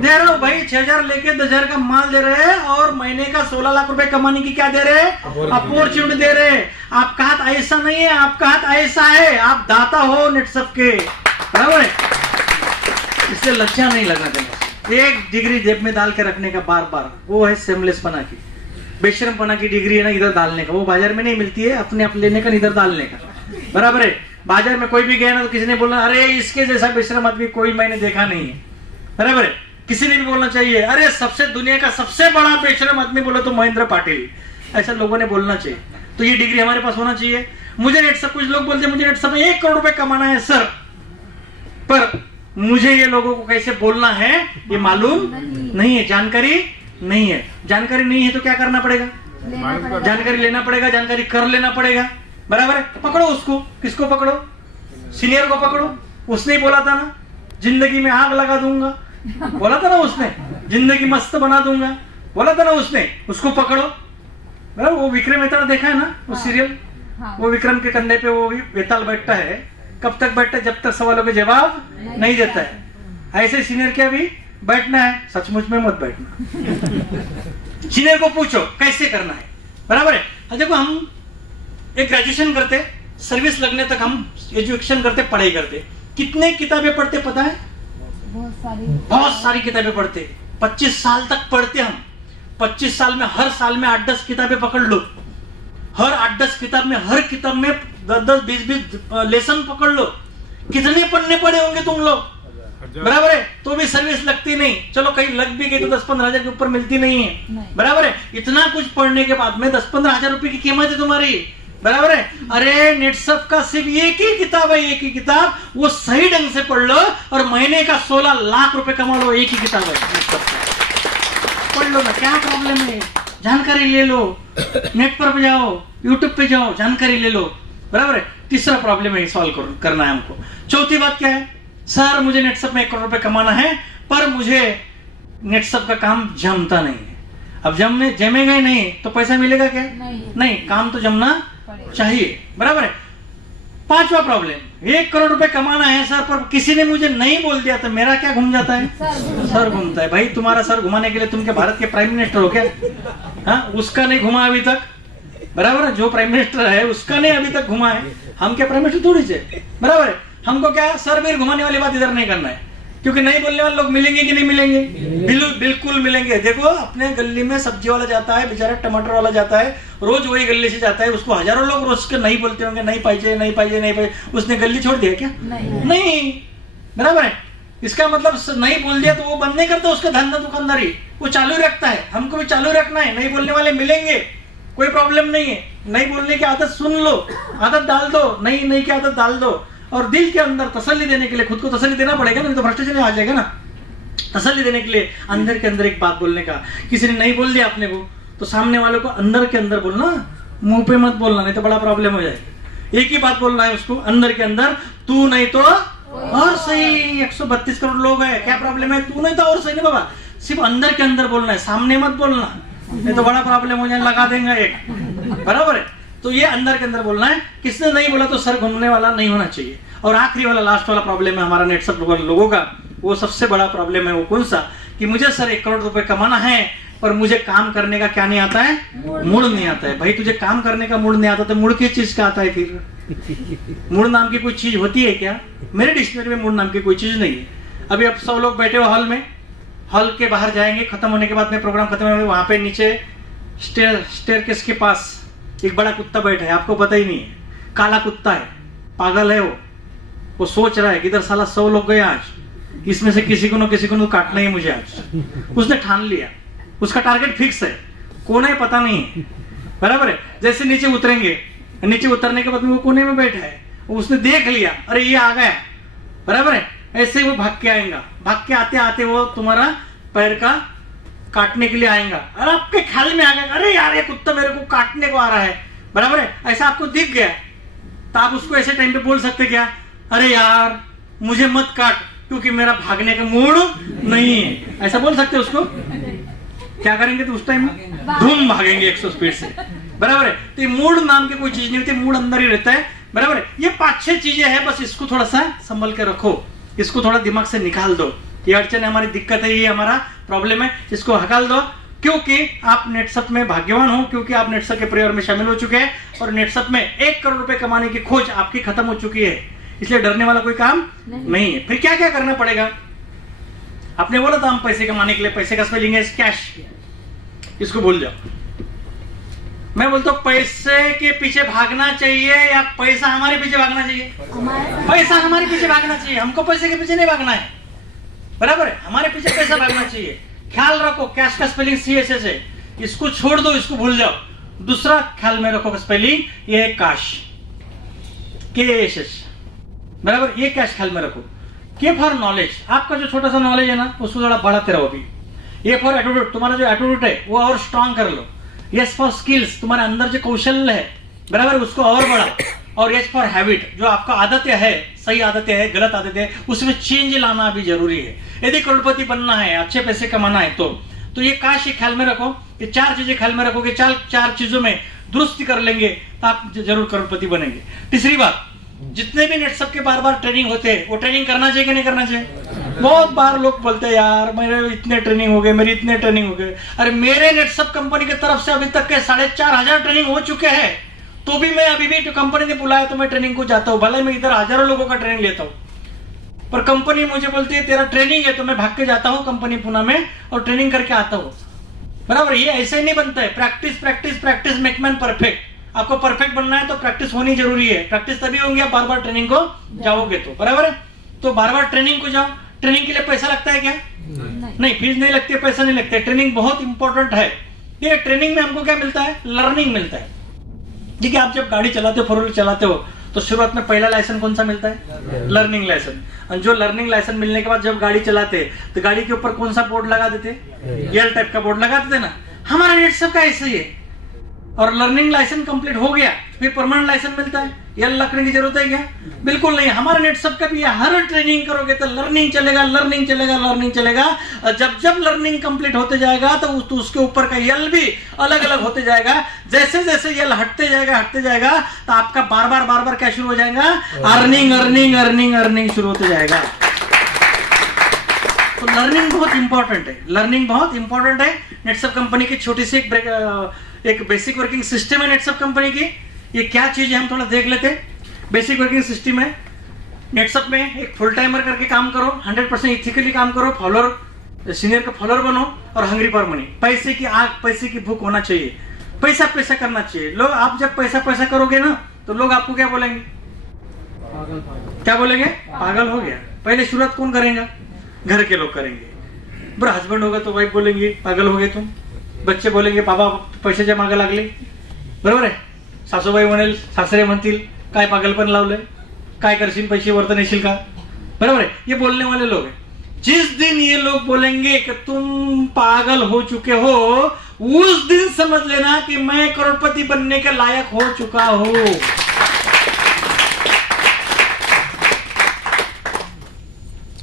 दे रहा हूं भाई। 6,000 लेके 10,000 का माल दे रहे हैं और महीने का 16 लाख रुपए कमाने की क्या दे रहे हैं? अपॉर्चुनिटी दे रहे हैं। आपका हाथ ऐसा नहीं है, आपका हाथ ऐसा है। आप दाता हो नेटसप के। बराबर है। इससे लज्जा नहीं लगना चाहिए। एक डिग्री जेब में डाल के रखने का बार बार, वो है सेमलेसपना की, बेशरमपना की डिग्री है ना, इधर डालने का। वो बाजार में नहीं मिलती है, अपने आप लेने का, इधर डालने का। बराबर है। बाजार में कोई भी गया ना तो किसी ने बोलना अरे इसके जैसा बेशरम आदमी कोई मैंने देखा नहीं है। बराबर है। किसी ने भी बोलना चाहिए अरे सबसे दुनिया का सबसे बड़ा बेशरम आदमी बोला तो महेंद्र पाटिल। ऐसा लोगों ने बोलना चाहिए। तो ये डिग्री हमारे पास होना चाहिए। मुझे नेटसप, कुछ लोग बोलते हैं मुझे नेटसप में 1 करोड़ रुपए कमाना है सर, पर मुझे ये लोगों को कैसे बोलना है ये मालूम नहीं है, जानकारी नहीं है। जानकारी नहीं है तो क्या करना पड़ेगा? जानकारी लेना पड़ेगा, जानकारी कर लेना पड़ेगा। बराबर है। पकड़ो उसको। किसको पकड़ो? सीनियर को पकड़ो। उसने ही बोला था ना जिंदगी में आग लगा दूंगा, बोला था ना उसने। जिंदगी मस्त बना दूंगा, बोला था ना उसने। उसको पकड़ो। बराबर। वो विक्रम वेताल देखा है ना वो सीरियल? वो विक्रम के कंधे पे वो वेताल बैठता है। कब तक बैठता है? जब तक सवालों के जवाब नहीं देता है। ऐसे सीनियर के अभी बैठना है, सचमुच में मत बैठना। सीनियर को पूछो कैसे करना है। बराबर है। देखो हम एक ग्रेजुएशन करते, सर्विस लगने तक हम एजुकेशन करते, पढ़ाई करते। कितने किताबें पढ़ते पता है? बहुत सारी किताबें पढ़ते। 25 साल तक पढ़ते हम। 25 साल में हर साल में 8-10 किताबें पकड़ लो। हर 8-10 किताब में, हर किताब में 10-10, 20-20 लेसन पकड़ लो। कितने पढ़ने पड़े होंगे तुम लोग? बराबर है। तो भी सर्विस लगती नहीं। चलो कहीं लग भी गई तो 10-15 हजार के ऊपर मिलती नहीं है। बराबर है। इतना कुछ पढ़ने के बाद में 10-15 हजार रुपए की कीमत है तुम्हारी। बराबर है। अरे नेटसप का सिर्फ एक ही किताब है, एक ही किताब। वो सही ढंग से पढ़ लो और महीने का 16 लाख रुपए कमा लो। एक ही किताब है, पढ़ लो ना, क्या प्रॉब्लम है? जानकारी ले लो, नेट पर जाओ, यूट्यूब पे जाओ, जानकारी ले लो, बराबर है। तीसरा प्रॉब्लम है सॉल्व करना है हमको। चौथी बात क्या है, सर मुझे नेटसप में 1 करोड़ रुपए कमाना है, पर मुझे नेटसप का काम जमता नहीं है। अब जमेगा ही नहीं तो पैसा मिलेगा क्या? नहीं, काम तो जमना चाहिए, बराबर है। पांचवा प्रॉब्लम, 1 करोड़ रुपए कमाना है सर, पर किसी ने मुझे नहीं बोल दिया तो मेरा क्या घूम जाता है? सर घूमता है। भाई तुम्हारा सर घुमाने के लिए तुम क्या भारत के प्राइम मिनिस्टर हो क्या? हाँ, उसका नहीं घुमा अभी तक, बराबर है। जो प्राइम मिनिस्टर है उसका नहीं अभी तक घुमा है, हम क्या प्राइम मिनिस्टर थोड़ी से, बराबर है। हमको क्या सर मेरे घुमाने वाली बात इधर नहीं करना है, क्योंकि नहीं बोलने वाले लोग मिलेंगे कि नहीं मिलेंगे? बिल्कुल मिलेंगे। देखो अपने गली में सब्जी वाला जाता है, बेचारा टमाटर वाला जाता है, रोज वही गली से जाता है, उसको हजारों लोग रोज के नहीं बोलते होंगे, नहीं पाइजे, उसने गली छोड़ दिया क्या? नहीं, बराबर है। इसका मतलब नहीं बोल दिया तो वो बंद नहीं करता उसका धंधा दुकानदारी, वो चालू रखता है। हमको भी चालू रखना है, नहीं बोलने वाले मिलेंगे, कोई प्रॉब्लम नहीं है। नहीं बोलने की आदत सुन लो, आदत डाल दो, नहीं की आदत डाल दो, और दिल के अंदर तसल्ली देने के लिए खुद को तसल्ली देना पड़ेगा, नहीं तो भ्रष्टाचार आ जाएगा ना। तसल्ली देने के लिए अंदर के अंदर एक बात बोलने का, किसी ने नहीं बोल दिया अपने को तो सामने वालों को अंदर के अंदर बोलना, मुंह पे मत बोलना, नहीं तो बड़ा प्रॉब्लम हो जाएगा। एक ही बात बोलना है उसको अंदर के अंदर, तू नहीं तो और सही। 132 करोड़ लोग है, क्या प्रॉब्लम है? तू नहीं तो और सही नहीं बाबा, सिर्फ अंदर के अंदर बोलना है, सामने मत बोलना, नहीं तो बड़ा प्रॉब्लम हो जाए, लगा देंगे एक, बराबर है। तो ये अंदर के अंदर बोलना है। किसने नहीं बोला तो सर घूमने वाला नहीं होना चाहिए। और आखिरी वाला लास्ट वाला प्रॉब्लम है हमारा नेटसप लोगों का, वो सबसे बड़ा प्रॉब्लम है। वो कौन सा? कि मुझे सर 1 करोड़ रुपए कमाना है, पर मुझे काम करने का क्या नहीं आता है? मूड नहीं आता है। भाई तुझे काम करने का मूड नहीं आता तो मूड किस चीज का आता है फिर? मूड नाम की कोई चीज होती है क्या? मेरे डिक्शनरी में मूड नाम की कोई चीज नहीं है। अभी अब 100 लोग बैठे हो हॉल में, हॉल के बाहर जाएंगे, खत्म होने के बाद में प्रोग्राम खत्म होने, वहां पे नीचे स्टेयरकेस के पास एक बड़ा कुत्ता बैठा है, आपको पता ही नहीं है, काला कुत्ता है, पागल है वो सोच रहा है कि इधर साला 100 लोग गए आज, इसमें से किसी को न काटना ही मुझे आज। उसने ठान लिया, उसका टारगेट फिक्स है, कौन है पता नहीं है, बराबर है। जैसे नीचे उतरेंगे, नीचे उतरने के बाद में वो कोने में बैठा है, उसने देख लिया अरे ये आ गया, बराबर है। ऐसे वो भाग के आएगा, भाग के आते आते वो तुम्हारा पैर का काटने के लिए आएगा, और आपके ख्याल में आ गया अरे यार ये कुत्ता मेरे को काटने को आ रहा है, बराबर है। ऐसा आपको दिख गया तो आप उसको ऐसे टाइम पे बोल सकते क्या? अरे यार मुझे मत काट क्योंकि मेरा भागने का मूड नहीं है, ऐसा बोल सकते उसको? क्या करेंगे तो उस टाइम धूम भागेंगे 100 स्पीड से, बराबर है। तो ये मूड नाम की कोई चीज नहीं होती, मूड अंदर ही रहता है, बराबर है। ये 5-6 चीजें हैं, बस इसको थोड़ा सा संभल के रखो, इसको थोड़ा दिमाग से निकाल दो। ये अड़चन है, हमारी दिक्कत है, ये हमारा प्रॉब्लम है, इसको हटाल दो। क्योंकि आप नेटसप में भाग्यवान हो, क्योंकि आप नेटसप के परिवार में शामिल हो चुके हैं और नेटसप में 1 करोड़ रुपए कमाने की खोज आपकी खत्म हो चुकी है, इसलिए डरने वाला कोई काम नहीं है। फिर क्या क्या करना पड़ेगा? आपने बोला था हम पैसे कमाने के लिए, पैसे का स्पेलिंग है कैश, इसको भूल जाओ। मैं बोलता हूँ पैसे के पीछे भागना चाहिए या पैसा हमारे पीछे भागना चाहिए? पैसा हमारे पीछे भागना चाहिए, हमको पैसे के पीछे नहीं भागना है, बराबर है। हमारे पीछे पैसा भागना चाहिए। ख्याल रखो कैश का स्पेलिंग CSS है, इसको छोड़ दो, इसको भूल जाओ। दूसरा ख्याल में रखो स्पेलिंग, ये है काश, KASH, बराबर। ये कैश ख्याल में रखो। K फॉर नॉलेज, आपका जो छोटा सा नॉलेज है ना उसको थोड़ा बढ़ाते रहो अभी। A फॉर एटीट्यूड, तुम्हारा जो एटीट्यूड है वो और स्ट्रांग कर लो। S फॉर स्किल्स, तुम्हारे अंदर जो कौशल है, बराबर, उसको और बढ़ा। और H फॉर हैबिट, जो आपका आदतें है, सही आदतें है, गलत आदतें है, उसमें चेंज लाना भी जरूरी है। यदि करोड़पति बनना है, अच्छे पैसे कमाना है तो ये काश ख्याल में रखो, ये 4 चीजें ख्याल में रखो कि 4 चीजों में दुरुस्ती कर लेंगे तो आप जरूर करोड़पति बनेंगे। तीसरी बात, जितने भी नेटसप के बार ट्रेनिंग होते हैं वो ट्रेनिंग करना चाहिए कि नहीं करना चाहिए? बहुत बार लोग बोलते हैं यार मेरे इतने ट्रेनिंग हो गए, मेरी इतने ट्रेनिंग हो गए। अरे मेरे नेटसप कंपनी की तरफ से अभी तक के 4,500 ट्रेनिंग हो चुके हैं, तो भी मैं अभी भी जो कंपनी ने बुलाया तो मैं ट्रेनिंग को जाता हूँ। भले मैं इधर हजारों लोगों का ट्रेनिंग लेता हूँ, पर कंपनी मुझे बोलती है तेरा ट्रेनिंग है, तो मैं भाग के जाता हूँ कंपनी पुणे में और ट्रेनिंग करके आता हूँ, बराबर। ये ऐसे ही नहीं बनता है। Practice practice practice make man perfect. आपको परफेक्ट बनना है तो प्रैक्टिस होनी जरूरी है। प्रैक्टिस तभी होंगी आप बार ट्रेनिंग को जाओगे तो, बराबर है। तो बार ट्रेनिंग को जाओ। ट्रेनिंग के लिए पैसा लगता है क्या? नहीं, फीस नहीं लगती है, पैसा नहीं लगता है। ट्रेनिंग बहुत इंपॉर्टेंट है। ये ट्रेनिंग में हमको क्या मिलता है? लर्निंग मिलता है। देखिए आप जब गाड़ी चलाते हो, 4 व्हीलर चलाते हो, तो शुरुआत में पहला लाइसेंस कौन सा मिलता है? Learning license. और जो लर्निंग लाइसेंस मिलने के बाद जब गाड़ी चलाते तो गाड़ी के ऊपर कौन सा बोर्ड लगा देते? गियर टाइप का बोर्ड लगा देते ना। हमारा नेट सब का ऐसे ही है। और लर्निंग लाइसेंस कंप्लीट हो गया फिर परमानेंट लाइसेंस मिलता है, यह लखने की जरूरत है क्या? बिल्कुल नहीं। हमारा नेट सब का भी है, हर ट्रेनिंग करोगे तो लर्निंग चलेगा, लर्निंग चलेगा, लर्निंग चलेगा। और जब जब लर्निंग कंप्लीट होते जाएगा तो उसके ऊपर का यल भी अलग अलग होते जाएगा। जैसे जैसे यल हटते जाएगा तो आपका बार बार क्या शुरू हो जाएगा? अर्निंग अर्निंग अर्निंग अर्निंग शुरू होते जाएगा। तो लर्निंग बहुत इंपॉर्टेंट है, लर्निंग बहुत इंपॉर्टेंट है। नेटसप कंपनी की छोटी सी एक बेसिक वर्किंग सिस्टम है नेटसप कंपनी की। ये क्या चीज है हम थोड़ा देख लेते हैं। बेसिक वर्किंग सिस्टम है नेटसप में, एक फुल टाइमर करके काम करो, 100% इथिकली काम करो, फॉलोअर सीनियर का फॉलोअर बनो और हंग्री फॉर मनी। पैसे की आग, पैसे की भूख होना चाहिए, पैसा पैसा करना चाहिए। लोग आप जब पैसा पैसा करोगे ना तो लोग आपको क्या बोलेंगे? क्या बोलेंगे? पागल हो गया। पहले शुरुआत कौन करेगा? घर के लोग करेंगे। बरं हस्बैंड होगा तो वाइफ बोलेंगे पागल हो गए तुम, बच्चे बोलेंगे बाबा पैशाच्या मागे लागले, बरोबर आहे। सासूबाई म्हणेल, सासरे म्हणतील काय पागलपण लावलंय, काय करशील, पैसे वर्तन येशील का, बरोबर है। ये बोलने वाले लोग हैं। जिस दिन ये लोग बोलेंगे कि तुम पागल हो चुके हो, उस दिन समझ लेना कि मैं करोड़पति बनने के लायक हो चुका हूं।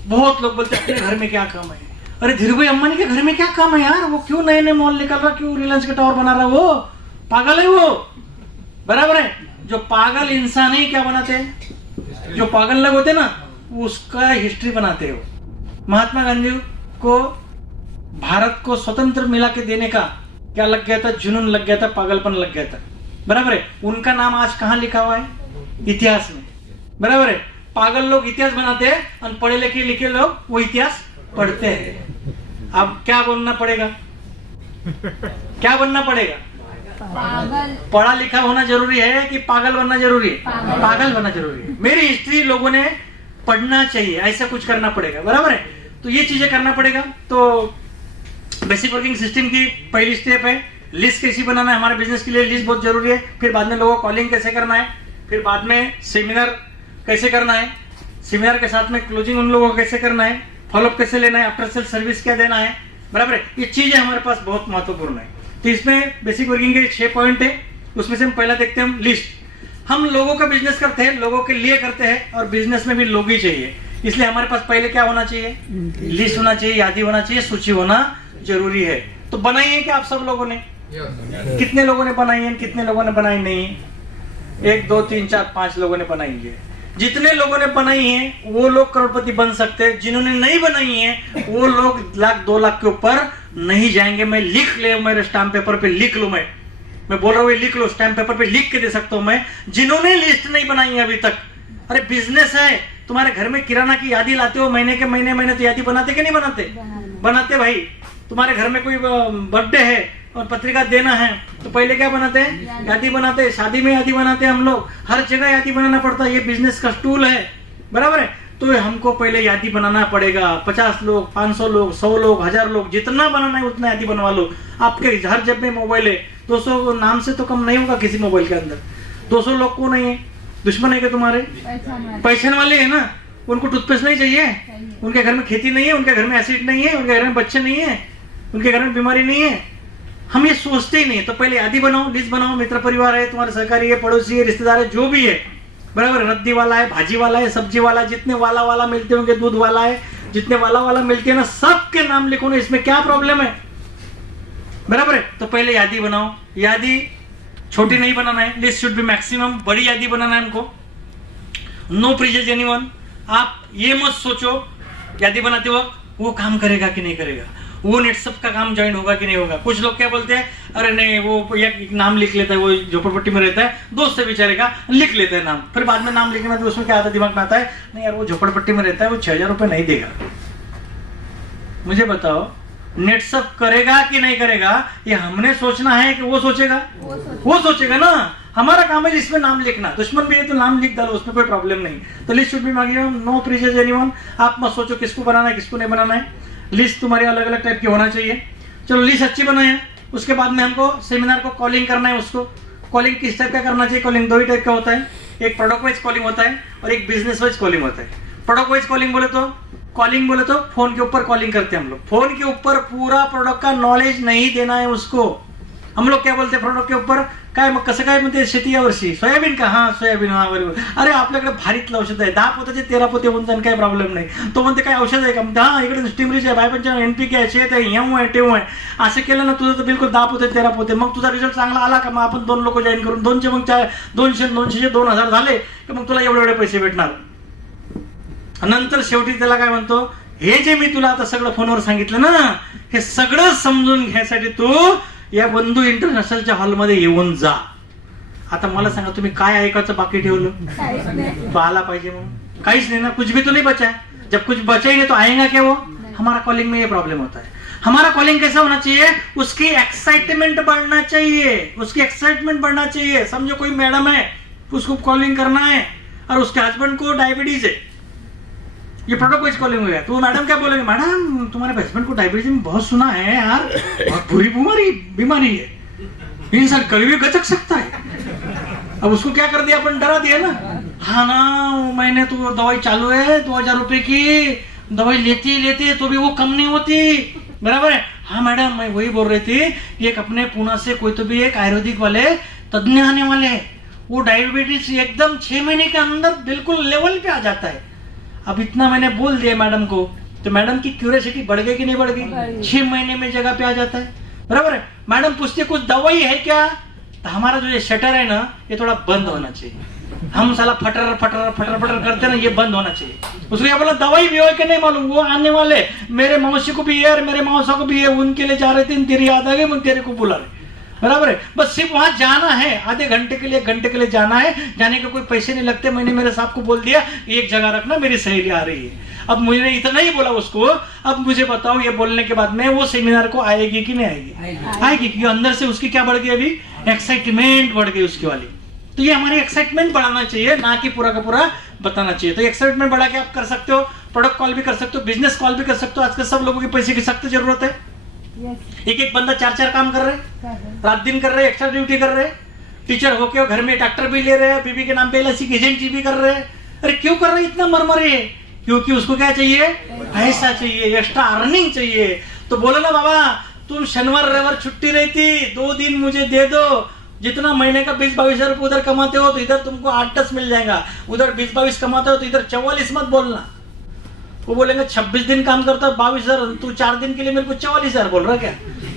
बहुत लोग बोलते हैं घर में क्या काम है। अरे धीरूभाई अंबानी के घर में क्या काम है यार, वो क्यों नए नए मॉल निकल रहा, क्यों रिलायंस का टावर बना रहा, वो पागल है वो, बराबर है। जो पागल इंसान ही क्या बनाते हैं, जो पागल लोग होते ना उसका हिस्ट्री बनाते हो। महात्मा गांधी को भारत को स्वतंत्र मिला के देने का क्या लग गया था? जुनून लग गया था, पागलपन लग गया था, बराबर है। उनका नाम आज कहां लिखा हुआ है? इतिहास में, बराबर है। पागल लोग इतिहास बनाते हैं और पढ़े लिखे लोग वो इतिहास पढ़ते हैं। अब क्या बोलना पड़ेगा? क्या बनना पड़ेगा? पागल। पढ़ा लिखा होना जरूरी है कि पागल बनना जरूरी है? पागल बनना जरूरी है। मेरी हिस्ट्री लोगों ने पढ़ना चाहिए, ऐसा कुछ करना पड़ेगा, बराबर है। तो ये चीजें करना पड़ेगा। तो बेसिक वर्किंग सिस्टम की पहली स्टेप है लिस्ट कैसी बनाना है। हमारे बिजनेस के लिए लिस्ट बहुत जरूरी है। फिर बाद में लोगों को कॉलिंग कैसे करना है, फिर बाद में सेमिनार कैसे करना है, सेमिनार के साथ में क्लोजिंग उन लोगों को कैसे करना है, फॉलोअप कैसे लेना है, आफ्टर सेल सर्विस क्या देना है, बराबर है। ये चीजें हमारे पास बहुत महत्वपूर्ण है। तो इसमें बेसिक वर्किंग के 6 पॉइंट है। उसमें से हम पहला देखते हैं हम लिस्ट। हम लोगों का बिजनेस करते हैं, लोगों के लिए करते हैं, और बिजनेस में भी लोग ही चाहिए। इसलिए हमारे पास पहले क्या होना चाहिए? लिस्ट होना चाहिए, यादी होना चाहिए, सूची होना जरूरी है। तो बनाई है क्या आप सब लोगों ने? कितने लोगों ने बनाई है, कितने लोगों ने बनाई नहीं? 1 2 3 4 5 लोगों ने बनाई है। जितने लोगों ने बनाई है वो लोग करोड़पति बन सकते हैं। जिन्होंने नहीं बनाई है वो लोग 1 लाख 2 लाख के ऊपर नहीं जाएंगे। मैं लिख ले, मेरे स्टैम्प पेपर पे लिख लूं, मैं बोल रहा हूं लिख लो, स्टैम्प पेपर पे लिख के दे सकता हूं मैं। जिन्होंने लिस्ट नहीं बनाई है अभी तक, अरे बिजनेस है, तुम्हारे घर में किराना की यादी लाते हो महीने के महीने तो यादी बनाते कि नहीं बनाते? बनाते भाई। तुम्हारे घर में कोई बर्थडे है और पत्रिका देना है तो पहले क्या बनाते हैं? यादी बनाते हैं। शादी में यादी बनाते हैं हम लोग, हर जगह यादी बनाना पड़ता है। ये बिजनेस का टूल है, बराबर है। तो हमको पहले यादी बनाना पड़ेगा। 50 लोग, 500 लोग, 100 लोग, 1000 लोग, जितना बनाना है उतना यादी बनवा लो। आपके हर जेब में मोबाइल है, 200 नाम से तो कम नहीं होगा किसी मोबाइल के अंदर। 200 लोग को नहीं है, दुश्मन है क्या तुम्हारे? पैसे वाले है ना, उनको टूथपेस्ट नहीं चाहिए, उनके घर में खेती नहीं है, उनके घर में एसिड नहीं है, उनके घर में बच्चे नहीं है, उनके घर में बीमारी नहीं है। हम ये सोचते ही नहीं। तो पहले यादी बनाओ, लिस्ट बनाओ। मित्र परिवार है, तुम्हारे सहकारी है, पड़ोसी है, रिश्तेदार है, जो भी है, बराबर। रद्दी वाला है, भाजी वाला है, सब्जी वाला है, जितने वाला मिलते होंगे, दूध वाला है, जितने वाला मिलते हैं ना, सबके नाम लिखो ना। इसमें क्या प्रॉब्लम है, बराबर है। तो पहले यादी बनाओ। यादी छोटी नहीं बनाना है, लिस्ट शुड बी मैक्सिमम, बड़ी यादी बनाना है हमको। No prizes anyone. आप ये मत सोचो यादी बनाते वक्त वो काम करेगा कि नहीं करेगा, वो नेटसप का काम ज्वाइन होगा कि नहीं होगा। कुछ लोग क्या बोलते हैं, अरे नहीं वो एक नाम लिख लेता है, वो झोपड़पट्टी में रहता है, दोस्त से बेचारे का लिख लेता है नाम। फिर बाद में नाम लिखना तो उसमें क्या आता है, दिमाग में आता है, नहीं यार वो झोपड़पट्टी में रहता है, वो 6000 रुपये नहीं देगा। मुझे बताओ नेटसप करेगा कि नहीं करेगा, ये हमने सोचना है कि वो सोचेगा? वो सोचेगा ना। हमारा काम है इसमें नाम लिखना। दुश्मन भी है तो नाम लिख डालो, उसमें कोई प्रॉब्लम नहीं। तो list should be maximum, no prizes anyone. आप मत सोचो किसको बनाना है किसको नहीं बनाना है। लिस्ट तुम्हारी अलग अलग टाइप की होना चाहिए। चलो लिस्ट अच्छी बनाए, उसके बाद में हमको सेमिनार को कॉलिंग करना है। उसको कॉलिंग किस टाइप का करना चाहिए? कॉलिंग 2 ही टाइप का होता है, एक प्रोडक्ट वाइज कॉलिंग होता है और एक बिजनेस वाइज कॉलिंग होता है। प्रोडक्ट वाइज कॉलिंग बोले तो कॉलिंग बोले तो फोन के ऊपर कॉलिंग करते हैं हम लोग। फोन के ऊपर पूरा प्रोडक्ट का नॉलेज नहीं देना है उसको। हम लोग क्या बोलते हैं प्रोडक्ट के ऊपर, काय मग कसं काय म्हणते शेती यावर्षी सोयाबीन का, हा सोयाबीन, हा बरोबर, अरे आपल्याकडे भारीतलं औषध आहे, 10 पोत्याचे 13 पोते होऊन जाईल, काही प्रॉब्लेम नाही. तो म्हणते काय औषध आहे का, म्हणते हा इकडे स्टिमरीच आहे, बायपंचा NPK आहे, शेत आहे, येऊ आहे, टेऊ आहे. असं केलं ना तुझं तर बिलकुल 10 पोते 13 पोते. मग तुझा रिझल्ट चांगला आला का, मग आपण 2 लोक जॉईन करून 200 मग 200 2000 झाले की मग तुला एवढे पैसे भेटणार. नंतर शेवटी त्याला काय म्हणतो, हे जे मी तुला आता सगळं फोनवर सांगितलं ना, हे सगळं समजून घ्यायसाठी तू या बंधू इंटरनॅशनलच्या हॉलमध्ये येऊन जा. आता मला सांगा तुम्ही काय ऐकायचं बाकी ठेवलं, पाहायला पाहिजे म्हणून? काहीच नहीं ना, कुछ भी तो नहीं बचा है. जब कुछ बचा ही नहीं तो आएगा क्या वो? हमारा कॉलिंग में ये प्रॉब्लम होता है. हमारा कॉलिंग कैसा होना चाहिए, उसकी एक्साइटमेंट बढ़ना चाहिए, उसकी एक्साइटमेंट बढ़ना चाहिए. समझो कोई मैडम है, उसको कॉलिंग करना है और उसके हस्बैंड को डायबिटीज है, ये प्रोडक्ट वाइज कॉलिंग हुआ है, तो मैडम क्या बोलेंगे, मैडम तुम्हारे हस्बैंड को डायबिटीज में बहुत सुना है यार, बहुत बुरी बीमारी है, इंसान कभी भी गचक सकता है. अब उसको क्या कर दिया अपन, डरा दिया ना. हाँ ना, मैंने तो दवाई चालू है 2000 रुपए की, दवाई लेती तो भी वो कम नहीं होती, बराबर है. हाँ मैडम मैं वही बोल रही थी, एक अपने पुणे से कोई तो भी एक आयुर्वेदिक वाले तज्ञ आने वाले हैं, वो डायबिटीज एकदम 6 महीने के अंदर बिल्कुल लेवल पे आ जाता है. अब इतना मैंने बोल दिया मैडम को, तो मैडम की क्यूरियोसिटी बढ़ गई कि नहीं बढ़ गई? 6 महीने में जगह पे आ जाता है, बराबर है. मैडम पूछते कुछ दवाई है क्या, तो हमारा जो ये शटर है ना, ये थोड़ा बंद होना चाहिए. हम साला फटर करते ना, ये बंद होना चाहिए. उसको ये बोला दवाई भी हो कि नहीं मालूम, वो आने वाले मेरे मौसी को भी है और मेरे मौसा को भी है, उनके लिए जा रहे थे, तेरी याद आ गई, मैं तेरे को बुला रहे, बराबर है. बस सिर्फ वहां जाना है, आधे घंटे के लिए 1 घंटे के लिए जाना है, जाने के कोई पैसे नहीं लगते. मैंने मेरे साहब को बोल दिया एक जगह रखना, मेरी सहेली आ रही है. अब मुझे इतना ही बोला उसको. अब मुझे बताओ ये बोलने के बाद में वो सेमिनार को आएगी कि नहीं आएगी? क्योंकि अंदर से उसकी क्या बढ़ गई, अभी एक्साइटमेंट बढ़ गई उसकी वाली. तो ये हमारी एक्साइटमेंट बढ़ाना चाहिए, ना कि पूरा का पूरा बताना चाहिए. तो एक्साइटमेंट बढ़ा के आप कर सकते हो, प्रोडक्ट कॉल भी कर सकते हो, बिजनेस कॉल भी कर सकते हो. आजकल सब लोगों के पैसे की सख्त जरूरत है. एक बंदा 4 काम कर रहे हैं, रात दिन कर रहे हैं, एक्स्ट्रा ड्यूटी कर रहे हैं. टीचर होके घर में डॉक्टर भी ले रहे हैं, बीबी के नाम पे LIC की एजेंट भी कर रहे हैं. अरे क्यों कर रहे हैं इतना मरमरे? क्योंकि उसको क्या चाहिए, पैसा चाहिए, एक्स्ट्रा अर्निंग चाहिए. तो बोलो ना बाबा, तुम शनिवार रविवार छुट्टी रहती, 2 दिन मुझे दे दो, जितना महीने का 20-22 हजार रुपये उधर कमाते हो तो इधर तुमको 8-10 मिल जाएगा, उधर 20-22 कमाते हो तो इधर 44 मत बोलना. वो बोलेंगे 26 दिन काम करता है 22,000, तू 4 दिन के लिए मेरे को 44,000 बोल रहा क्या?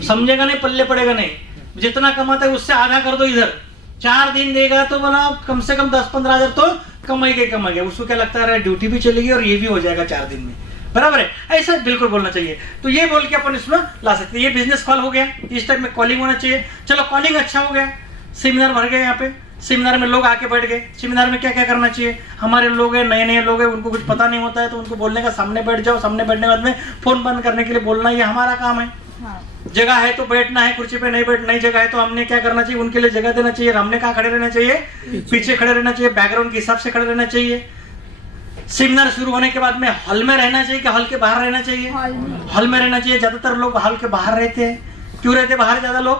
समझेगा नहीं, पल्ले पड़ेगा नहीं. जितना कमाता है उससे आधा कर दो इधर. 4 दिन देगा तो बोला कम से कम 10-15 हजार तो कमाएगा. उसको क्या लगता है ड्यूटी भी चलेगी और ये भी हो जाएगा 4 दिन में, बराबर है. ऐसा बिल्कुल बोलना चाहिए. तो ये बोल के अपन इसमें ला सकते हैं. ये बिजनेस कॉल हो गया, इस टाइप में कॉलिंग होना चाहिए. चलो कॉलिंग अच्छा हो गया, सेमिनार भर गए, यहाँ पे सेमिनार में लोग आके बैठ गए. सेमिनार में क्या क्या करना चाहिए, हमारे लोग हैं, नए लोग हैं, उनको कुछ पता नहीं होता है, तो उनको बोलने का सामने बैठ जाओ. सामने बैठने के बाद में फोन बंद करने के लिए बोलना, ये हमारा काम है. जगह है तो बैठना है, कुर्सी पे नहीं जगह है तो हमने क्या करना चाहिए, उनके लिए जगह देना चाहिए. हमने कहाँ खड़े रहना चाहिए, पीछे खड़े रहना चाहिए, बैकग्राउंड के हिसाब से खड़े रहना चाहिए. सेमिनार शुरू होने के बाद में हॉल में रहना चाहिए कि हॉल के बाहर रहना चाहिए? हॉल में रहना चाहिए. ज्यादातर लोग हॉल के बाहर रहते हैं. क्यों रहते हैं बाहर ज्यादा लोग?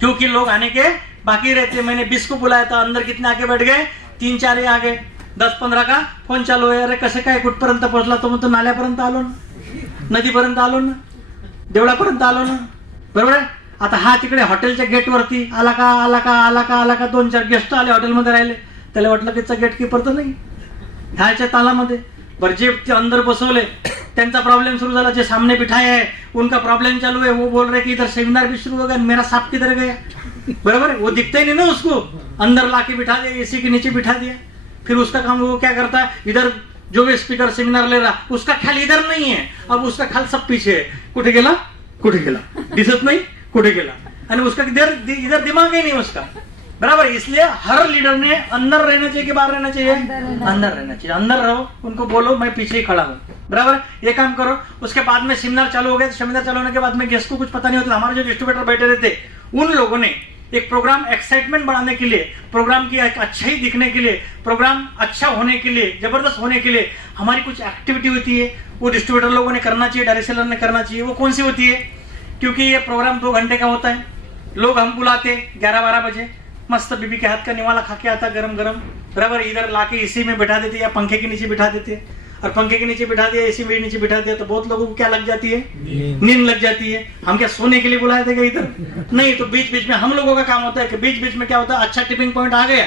क्योंकि लोग आने के बाकी रहते हैं. मैंने 20 को बुलाया था, अंदर कितने आके बैठ गए, 3-4 ही आ गए. 10-15 का फोन चालू आहे. अरे कसं काय कुठपर्यंत पोहोचला तो? म्हणतो नाल्यापर्यंत आलो ना, नदीपर्यंत आलो ना, देवळापर्यंत आलो ना, बरोबर आहे. आता हा तिकडे हॉटेलच्या गेटवरती आला का 2-4 गेस्ट आले, हॉटेलमध्ये राहिले. त्याला वाटलं की गेट कीपर तर नाही ह्याच्या तालामध्ये. बरं जे अंदर बसवले त्यांचा प्रॉब्लेम शुरू झाला. जे सामने बिठाए है उनका प्रॉब्लम चालू है. वो बोल रहे कि इधर सेमिनार भी शुरू हो गया, मेरा सांप किधर गया, बराबर है. वो दिखता ही नहीं ना उसको, अंदर लाके बिठा दिया, AC के नीचे बिठा दिया. फिर उसका काम वो क्या करता है, इधर जो भी स्पीकर सेमिनार ले रहा उसका ख्याल इधर नहीं है, अब उसका ख्याल सब पीछे है. कुठे गेला दिसत नहीं, कुठे गेला, आणि उसका इधर दिमाग ही नहीं उसका, बराबर. इसलिए हर लीडर ने अंदर रहना चाहिए कि बाहर रहना चाहिए? अंदर रहना चाहिए. अंदर रहो, उनको बोलो मैं पीछे ही खड़ा हूँ, बराबर. ये काम करो. उसके बाद में सेमिनार चालू हो गया. सेमिनार चालू होने के बाद में गेस्ट को कुछ पता नहीं होता. हमारे जो डिस्ट्रीब्यूटर बैठे रहते उन लोगों ने एक प्रोग्राम एक्साइटमेंट बढ़ाने के लिए, प्रोग्राम की अच्छाई दिखने के लिए, प्रोग्राम अच्छा होने के लिए, जबरदस्त होने के लिए हमारी कुछ एक्टिविटी होती है, वो डिस्ट्रीब्यूटर लोगों ने करना चाहिए, डायरेक्ट सेलर ने करना चाहिए. वो कौन सी होती है? क्योंकि ये प्रोग्राम 2 घंटे का होता है. लोग हम बुलाते 11-12 बजे, मस्त बीबी के हाथ का निवाला खा के आता गरम गरम, बराबर. इधर लाके AC में बैठा देते या पंखे के नीचे बिठा देते. और पंखे के नीचे बिठा दिया, एसी के नीचे बिठा दिया, तो बहुत लोगों को क्या लग जाती है? नींद लग जाती है। हम क्या सोने के लिए बुलाए थे क्या इधर? नहीं। तो बीच बीच में हम लोगों का काम होता है कि बीच बीच में क्या होता है, अच्छा टिपिंग पॉइंट आ गया,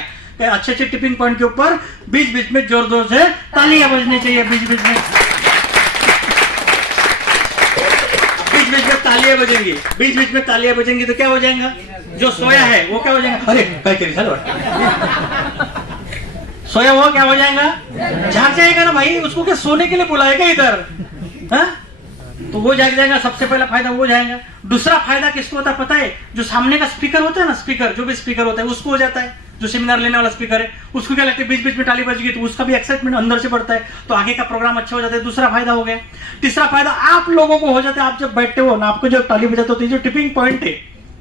अच्छे अच्छे टिपिंग पॉइंट के ऊपर बीच बीच में जोर जोर से तालियां बजनी चाहिए। बीच बीच में तालियां बजेंगी, बीच बीच में तालियां बजेंगी तो क्या हो जाएगा? जो सोया है वो क्या हो जाएगा? अरे कहीं सोया हुआ क्या हो जाएगा? जाग जाएगा ना भाई, उसको क्या सोने के लिए बुलाएगा इधर? तो वो जाग जाएगा, सबसे पहला फायदा वो जाएगा। दूसरा फायदा किसको होता है पता है? जो सामने का स्पीकर होता है ना, स्पीकर जो भी स्पीकर होता है उसको हो जाता है। जो सेमिनार लेने वाला स्पीकर है उसको क्या लगता है, बीच बीच में ताली बज गई तो उसका भी एक्साइटमेंट अंदर से बढ़ता है, तो आगे का प्रोग्राम अच्छा हो जाता है। दूसरा फायदा हो गया। तीसरा फायदा आप लोगों को हो जाता है, आप जब बैठते हो ना, आपको जो ताली बजाते हो, जो टिपिंग पॉइंट है,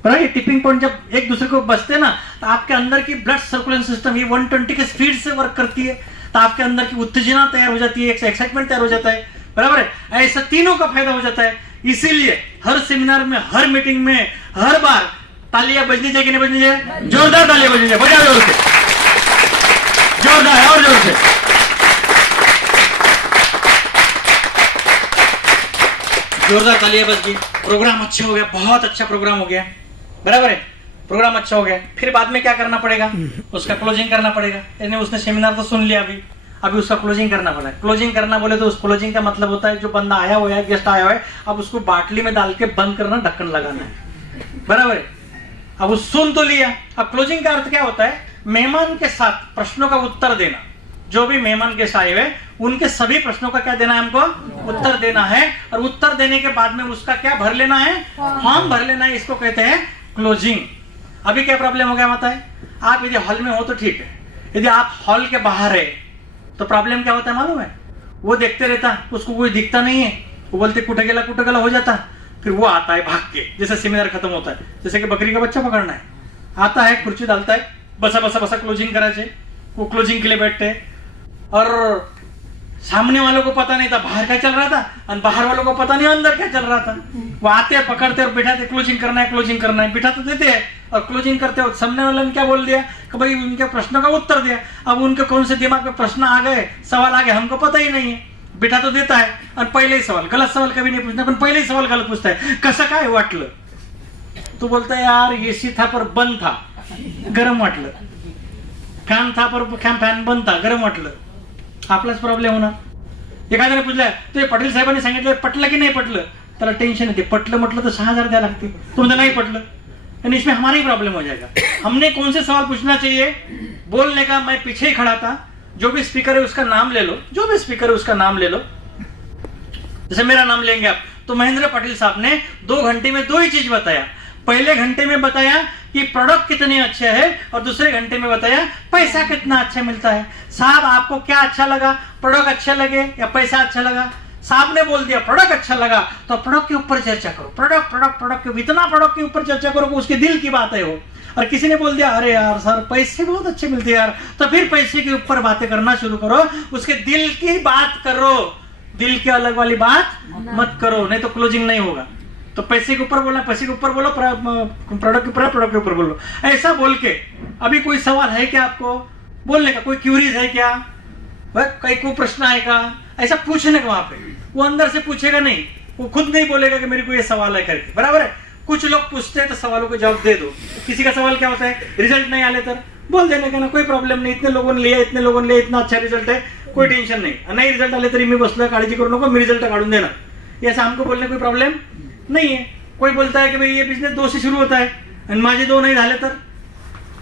ये टिपिंग पॉइंट जब एक दूसरे को बजते ना, तो आपके अंदर की ब्लड सर्कुलेशन सिस्टम ये 120 के स्पीड से वर्क करती है, तो आपके अंदर की उत्तेजना तैयार हो जाती है, एक्साइटमेंट तैयार हो जाता है, बराबर है। ऐसा तीनों का फायदा हो जाता है। इसीलिए हर सेमिनार में, हर मीटिंग में, हर बार तालियां बजनी चाहिए कि नहीं बजनी चाहिए? जोरदार तालियां बजनी चाहिए, बजाओ जोर से, जोरदार और जोर से। जोरदार तालियां बज गई, प्रोग्राम अच्छा हो गया, बहुत अच्छा प्रोग्राम हो गया, बराबर है। प्रोग्राम अच्छा हो गया, फिर बाद में क्या करना पड़ेगा? उसका क्लोजिंग करना पड़ेगा। यानी उसने सेमिनार तो सुन लिया, अभी उसका क्लोजिंग करना पड़ा। क्लोजिंग करना बोले तो उस क्लोजिंग का मतलब होता है जो बंदा आया हुआ है, गेस्ट आया हुआ है, अब उसको बाटली में डाल के बंद करना, ढक्कन लगाना है, बराबर है। अब वो सुन तो लिया, अब क्लोजिंग का अर्थ क्या होता है? मेहमान के साथ प्रश्नों का उत्तर देना। जो भी मेहमान गेस्ट आए हुए उनके सभी प्रश्नों का क्या देना है? हमको उत्तर देना है। और उत्तर देने के बाद में उसका क्या भर लेना है? फॉर्म भर लेना है। इसको कहते हैं क्लोजिंग। अभी क्या प्रॉब्लम हो गया बताए? आप यदि हॉल में हो तो ठीक है, यदि आप हॉल के बाहर है तो प्रॉब्लम क्या होता है मालूम है? वो देखते रहता, उसको कोई दिखता नहीं है, वो बोलते कुठे गेला हो जाता। फिर वो आता है भाग के, जैसे सेमिनार खत्म होता है, जैसे कि बकरी का बच्चा पकड़ना है, आता है, कुर्सी डालता है, बसा क्लोजिंग कराचे, वो क्लोजिंग के लिए बैठते हैं। और सामने वालों को पता नहीं था बाहर क्या चल रहा था, और बाहर वालों को पता नहीं अंदर क्या चल रहा था। वो आते हैं, पकड़ते और बिठाते, क्लोजिंग करना है, बिठा तो देते हैं और क्लोजिंग करते हो। सामने वाले ने क्या बोल दिया कि भाई उनके प्रश्नों का उत्तर दिया। अब उनके कौन से दिमाग में प्रश्न आ गए, सवाल आ गए, हमको पता ही नहीं है। बिठा तो देता है और पहले ही सवाल, गलत सवाल कभी नहीं पूछना, पण पहले ही सवाल गलत पूछता है, कसं काय वाटलं? तो बोलता है यार एसी था पर बंद था, गरम वाटलं, फॅन था पर फॅन बंद था, गरम वाटलं। आपलाच प्रॉब्लेम होणार। एखाद्याने पूछलं ते पाटील साहेबांनी सांगितलं पटलं की नाही पटलं, त्याला टेंशन येते, पटलं म्हटलं तर 6000 द्या लागते, तुमचं नहीं पटलं, यानी इसमें हमारा ही प्रॉब्लम हो जाएगा। हमने कौन से सवाल पूछना चाहिए? बोलने का मैं पीछे ही खड़ा था, जो भी स्पीकर है उसका नाम ले लो, जो भी स्पीकर है उसका नाम ले लो। जैसे मेरा नाम लेंगे आप, तो महेंद्र पाटिल साहब ने 2 घंटे में 2 ही चीज बताया। पहले घंटे में बताया कि प्रोडक्ट कितने अच्छे हैं, और दूसरे घंटे में बताया पैसा कितना अच्छा मिलता है। साहब आपको क्या अच्छा लगा, प्रोडक्ट अच्छा लगे या पैसा अच्छा लगा? साहब ने बोल दिया प्रोडक्ट अच्छा लगा, तो प्रोडक्ट के ऊपर चर्चा करो, प्रोडक्ट के इतना प्रोडक्ट के ऊपर चर्चा करो कि उसके दिल की बात है वो। और किसी ने बोल दिया अरे यार सर पैसे बहुत अच्छे मिलते हैं यार, तो फिर पैसे के ऊपर बातें करना शुरू करो, उसके दिल की बात करो, दिल के अलग वाली बात मत करो, नहीं तो क्लोजिंग नहीं होगा। तो पैसे के ऊपर बोलना, पैसे के ऊपर बोलो, प्रोडक्ट के ऊपर बोलो, ऐसा बोल के। अभी कोई सवाल है क्या आपको बोलने का? कोई क्यूरीज है क्या? कहीं कोई प्रश्न आएगा, ऐसा पूछने का। वहां पे वो अंदर से पूछेगा नहीं, वो खुद नहीं बोलेगा कि मेरे को ये सवाल है करके, बराबर है। कुछ लोग पूछते हैं तो सवालों को जवाब दे दो। किसी का सवाल क्या होता है, रिजल्ट नहीं आले तर बोल देने का ना, कोई प्रॉब्लेम नहीं, इतने लोगों ने लिया, इतना अच्छा रिजल्ट है, कोई टेंशन नहीं रिजल्ट आले तरी मी बसलोय, काळजी करू नको, मी रिजल्ट काढून देणार, ऐसा हमको बोलने कोई प्रॉब्लम नहीं है। कोई बोलता है कि भाई ये बिजनेस 2 से शुरू होता है और माझे 2 नहीं झाले तर,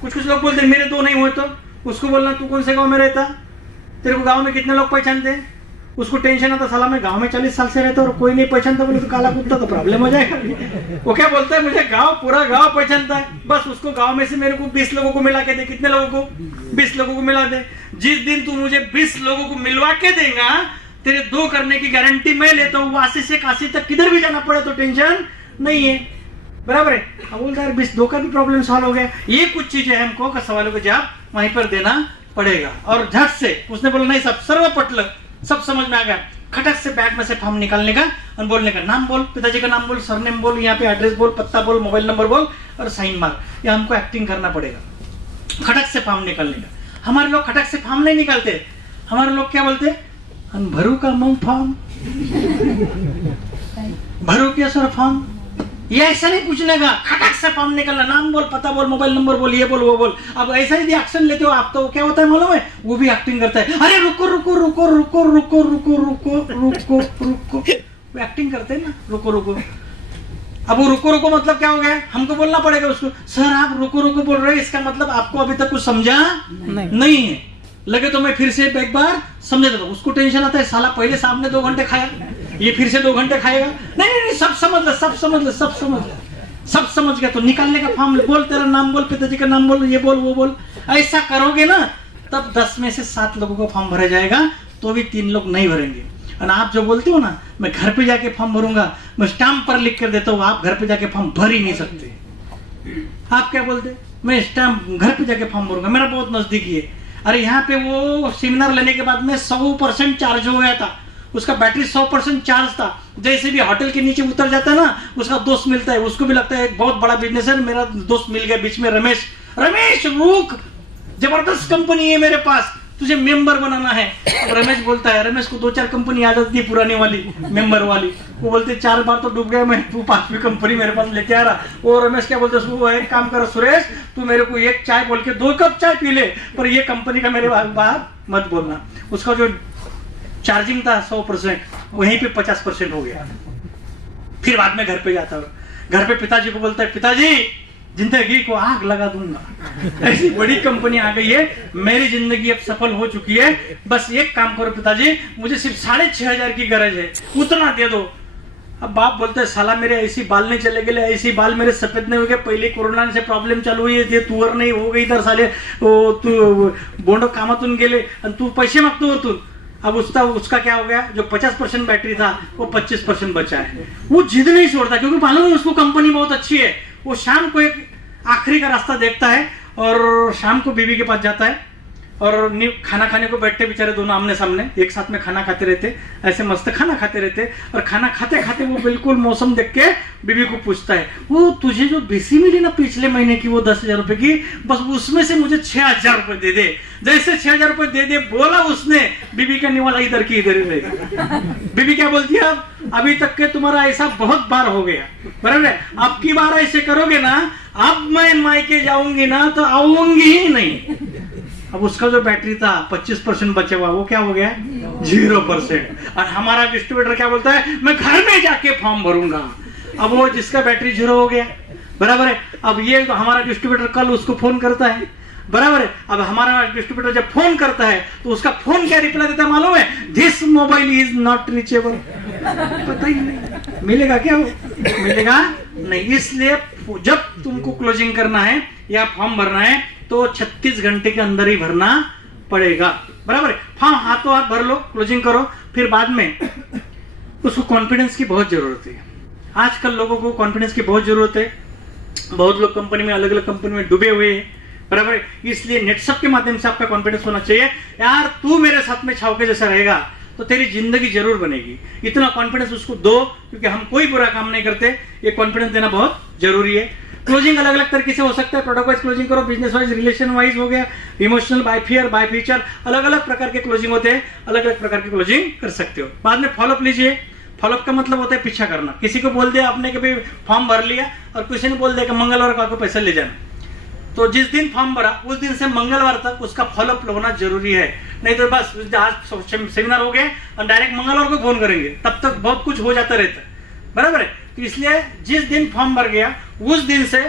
कुछ लोग बोलते हैं मेरे 2 नहीं हुए, तो उसको बोलना तू कौन से गांव में रहता, तेरे को गांव में कितने लोग पहचानते हैं? उसको टेंशन आता साला मैं गांव में 40 साल से रहता और कोई नहीं पहचानता, बोले तो काला कुत्ता, तो प्रॉब्लम हो जाएगा। वो क्या बोलता है, मुझे पूरा गांव पहचानता है, बस उसको गांव में से मेरे को 20 लोगों को मिला के दे। कितने लोगों को? 20 लोगों को मिला दे। जिस दिन तू मुझे 20 लोगों को मिलवा के देगा, तेरे 2 करने की गारंटी मैं लेता हूँ। वासी से काशी तक किधर भी जाना पड़े तो टेंशन नहीं है, बराबर है। अब बोलता है 2 का भी प्रॉब्लम सॉल्व हो गया। ये कुछ चीजें हमको का सवालों को जवाब वहीं पर देना पड़ेगा। और झट से उसने बोला नहीं सब सर्व पटल, सब समझ में आ गया। खटक से बैग में से फॉर्म निकालने का और बोलने का, नाम बोल, पिताजी का नाम बोल, सरनेम बोल, यहाँ पे एड्रेस बोल, पत्ता बोल, मोबाइल नंबर बोल और साइन मार। ये हमको एक्टिंग करना पड़ेगा खटक से फॉर्म निकालने का। हमारे लोग खटक से फॉर्म नहीं निकालते, हमारे लोग क्या बोलते, आणि भरू का मग फॉर्म, भरू क्या सर फॉर्म, ये ऐसा नहीं पूछने का, खटक से फॉर्म निकलना, नाम बोल, पता बोल, मोबाइल नंबर बोल, ये बोल वो बोल। अब ऐसा ही एक्शन लेते हो आप तो क्या होता है मालूम है, वो भी एक्टिंग करता है, अरे रुको रुको रुको रुको रुको रुको रुको रुको रुको, वो एक्टिंग करते हैं ना, रुको रुको। अब वो रुको रुको मतलब क्या हो गया, हमको बोलना पड़ेगा उसको, सर आप रुको रुको बोल रहे हैं, इसका मतलब आपको अभी तक कुछ समझा नहीं है, लगे तो मैं फिर से एक बार समझा देता हूँ। उसको टेंशन आता है, साला पहले साहब ने 2 घंटे खाया, ये फिर से 2 घंटे खाएगा। नहीं नहीं नहीं, सब समझ ले, सब समझ ले, सब समझ ले, सब समझ गया तो निकालने का फॉर्म बोल, तेरा नाम बोल, पिताजी का नाम बोल, ये बोल वो बोल। ऐसा करोगे ना तब 10 में से 7 लोगों का फॉर्म भरा जाएगा, तो भी 3 लोग नहीं भरेंगे। और आप जो बोलते हो ना मैं घर पे जाके फॉर्म भरूंगा, मैं स्टाम्प पर लिख कर देता हूँ, आप घर पे जाके फॉर्म भर ही नहीं सकते। आप क्या बोलते, मैं स्टाम्प घर पे जाके फॉर्म भरूंगा, मेरा बहुत नजदीकी है। अरे यहाँ पे वो सेमिनार लेने के बाद में 100% चार्ज हो गया था, उसका बैटरी 100% चार्ज था। जैसे भी होटल के नीचे उतर जाता है ना, उसका दोस्त मिलता है, उसको भी लगता है एक बहुत बड़ा बिजनेस है, मेरा दोस्त मिल गया बीच में, रमेश, रमेश रुक, जबरदस्त कंपनी है मेरे पास, तुझे मेंबर बनाना है। अब रमेश बोलता है, रमेश को 2-4 कंपनी आ जाती है पुरानी वाली मेंबर वाली, वो बोलते 4 बार तो डूब गया मैं, तू 5वीं कंपनी मेरे पास लेके आ रहा। वो रमेश क्या बोलते हैं, एक काम करो सुरेश, तू मेरे को 1 चाय बोल के 2 कप चाय पी ले, पर ये कंपनी का मेरे बाहर मत बोलना। उसका जो चार्जिंग था 100%, वहीं पे 50% हो गया। फिर बाद में घर पे जाता हूँ, घर पे पिताजी को बोलता है, पिताजी जिंदगी को आग लगा दूंगा, ऐसी बड़ी कंपनी आ गई है, मेरी जिंदगी अब सफल हो चुकी है, बस एक काम करो पिताजी, मुझे सिर्फ 6,500 की गरज है, उतना दे दो। अब बाप बोलते है, साला मेरे ऐसी बाल नहीं चले गए, ऐसी बाल मेरे सफेद नहीं हो गए, पहले कोरोना से प्रॉब्लेम चालू हुई है, तुवर नाही हो गई तर साले तू बोंड कामातून गेले आणि तू पैसे मागतो वरतून। अब उसका क्या हो गया, जो 50% बैटरी था वो 25% बचा है। वो जिद नहीं छोड़ता क्योंकि मालूम है उसको कंपनी बहुत अच्छी है। वो शाम को एक आखिरी का रास्ता देखता है और शाम को बीवी के पास जाता है और खाना खाने को बैठते बेचारे दोनों आमने सामने, एक साथ में खाना खाते रहते, ऐसे मस्त खाना खाते रहते। और खाना खाते खाते वो बिल्कुल मौसम देख के बीवी को पूछता है, वो तुझे जो बीसी मिली ना पिछले महीने की, वो 10,000 रुपए की, बस उसमें से मुझे 6,000 रुपए दे दे। जैसे 6,000 रुपए दे दे बोला उसने, बीवी का निवाला इधर की इधर ही रहेगा। बीवी क्या बोलती है, अभी तक के तुम्हारा ऐसा बहुत बार हो गया, बराबर है, अब की बार ऐसे करोगे ना, अब मैं मायके जाऊंगी ना तो आऊंगी ही नहीं। अब उसका जो बैटरी था 25% बचा हुआ, वो क्या हो गया 0%। और हमारा डिस्ट्रीब्यूटर क्या बोलता है, मैं घर में जाके फॉर्म भरूंगा। अब वो जिसका बैटरी 0 हो गया, बराबर है। अब ये हमारा डिस्ट्रीब्यूटर कल उसको फोन करता है, बराबर है। अब हमारा डिस्ट्रीब्यूटर जब फोन करता है तो उसका फोन क्या रिप्लाई देता है मालूम है, this mobile is not reachable. पता ही नहीं मिलेगा क्या, वो मिलेगा नहीं। इसलिए जब तुमको क्लोजिंग करना है या फॉर्म भरना है तो 36 घंटे के अंदर ही भरना पड़ेगा, बराबर है। फॉर्म हाथों हाथ भर लो, क्लोजिंग करो, फिर बाद में उसको कॉन्फिडेंस की बहुत जरूरत है। आजकल लोगों को कॉन्फिडेंस की बहुत जरूरत है। बहुत लोग कंपनी में, अलग अलग कंपनी में डूबे हुए हैं, बराबर है। इसलिए नेटसप के माध्यम से आपका कॉन्फिडेंस होना चाहिए। यार तू मेरे साथ में छाव के जैसा रहेगा तो तेरी जिंदगी जरूर बनेगी। इतना कॉन्फिडेंस उसको दो, क्योंकि हम कोई बुरा काम नहीं करते, ये कॉन्फिडेंस देना बहुत जरूरी है। क्लोजिंग अलग अलग तरीके से हो सकता है, प्रोडक्ट वाइज क्लोजिंग करो, बिजनेस वाइज, रिलेशन वाइज हो गया, emotional, by fear, by future, अलग अलग प्रकार के क्लोजिंग होते हैं, अलग अलग प्रकार की क्लोजिंग कर सकते हो। बाद में फॉलोअप लीजिए। फॉलोअप का मतलब होता है पीछा करना। किसी को बोल दिया आपने कभी फॉर्म भर लिया और किसी ने बोल दिया कि मंगलवार को आपको पैसा ले जाना, तो जिस दिन फॉर्म भरा उस दिन से मंगलवार तक उसका फॉलोअप होना जरूरी है। नहीं तो बस आज सेमिनार हो गए और डायरेक्ट मंगलवार को फोन करेंगे, तब तक बहुत कुछ हो जाता रहता है, बराबर है। तो इसलिए जिस दिन फॉर्म भर गया उस दिन से,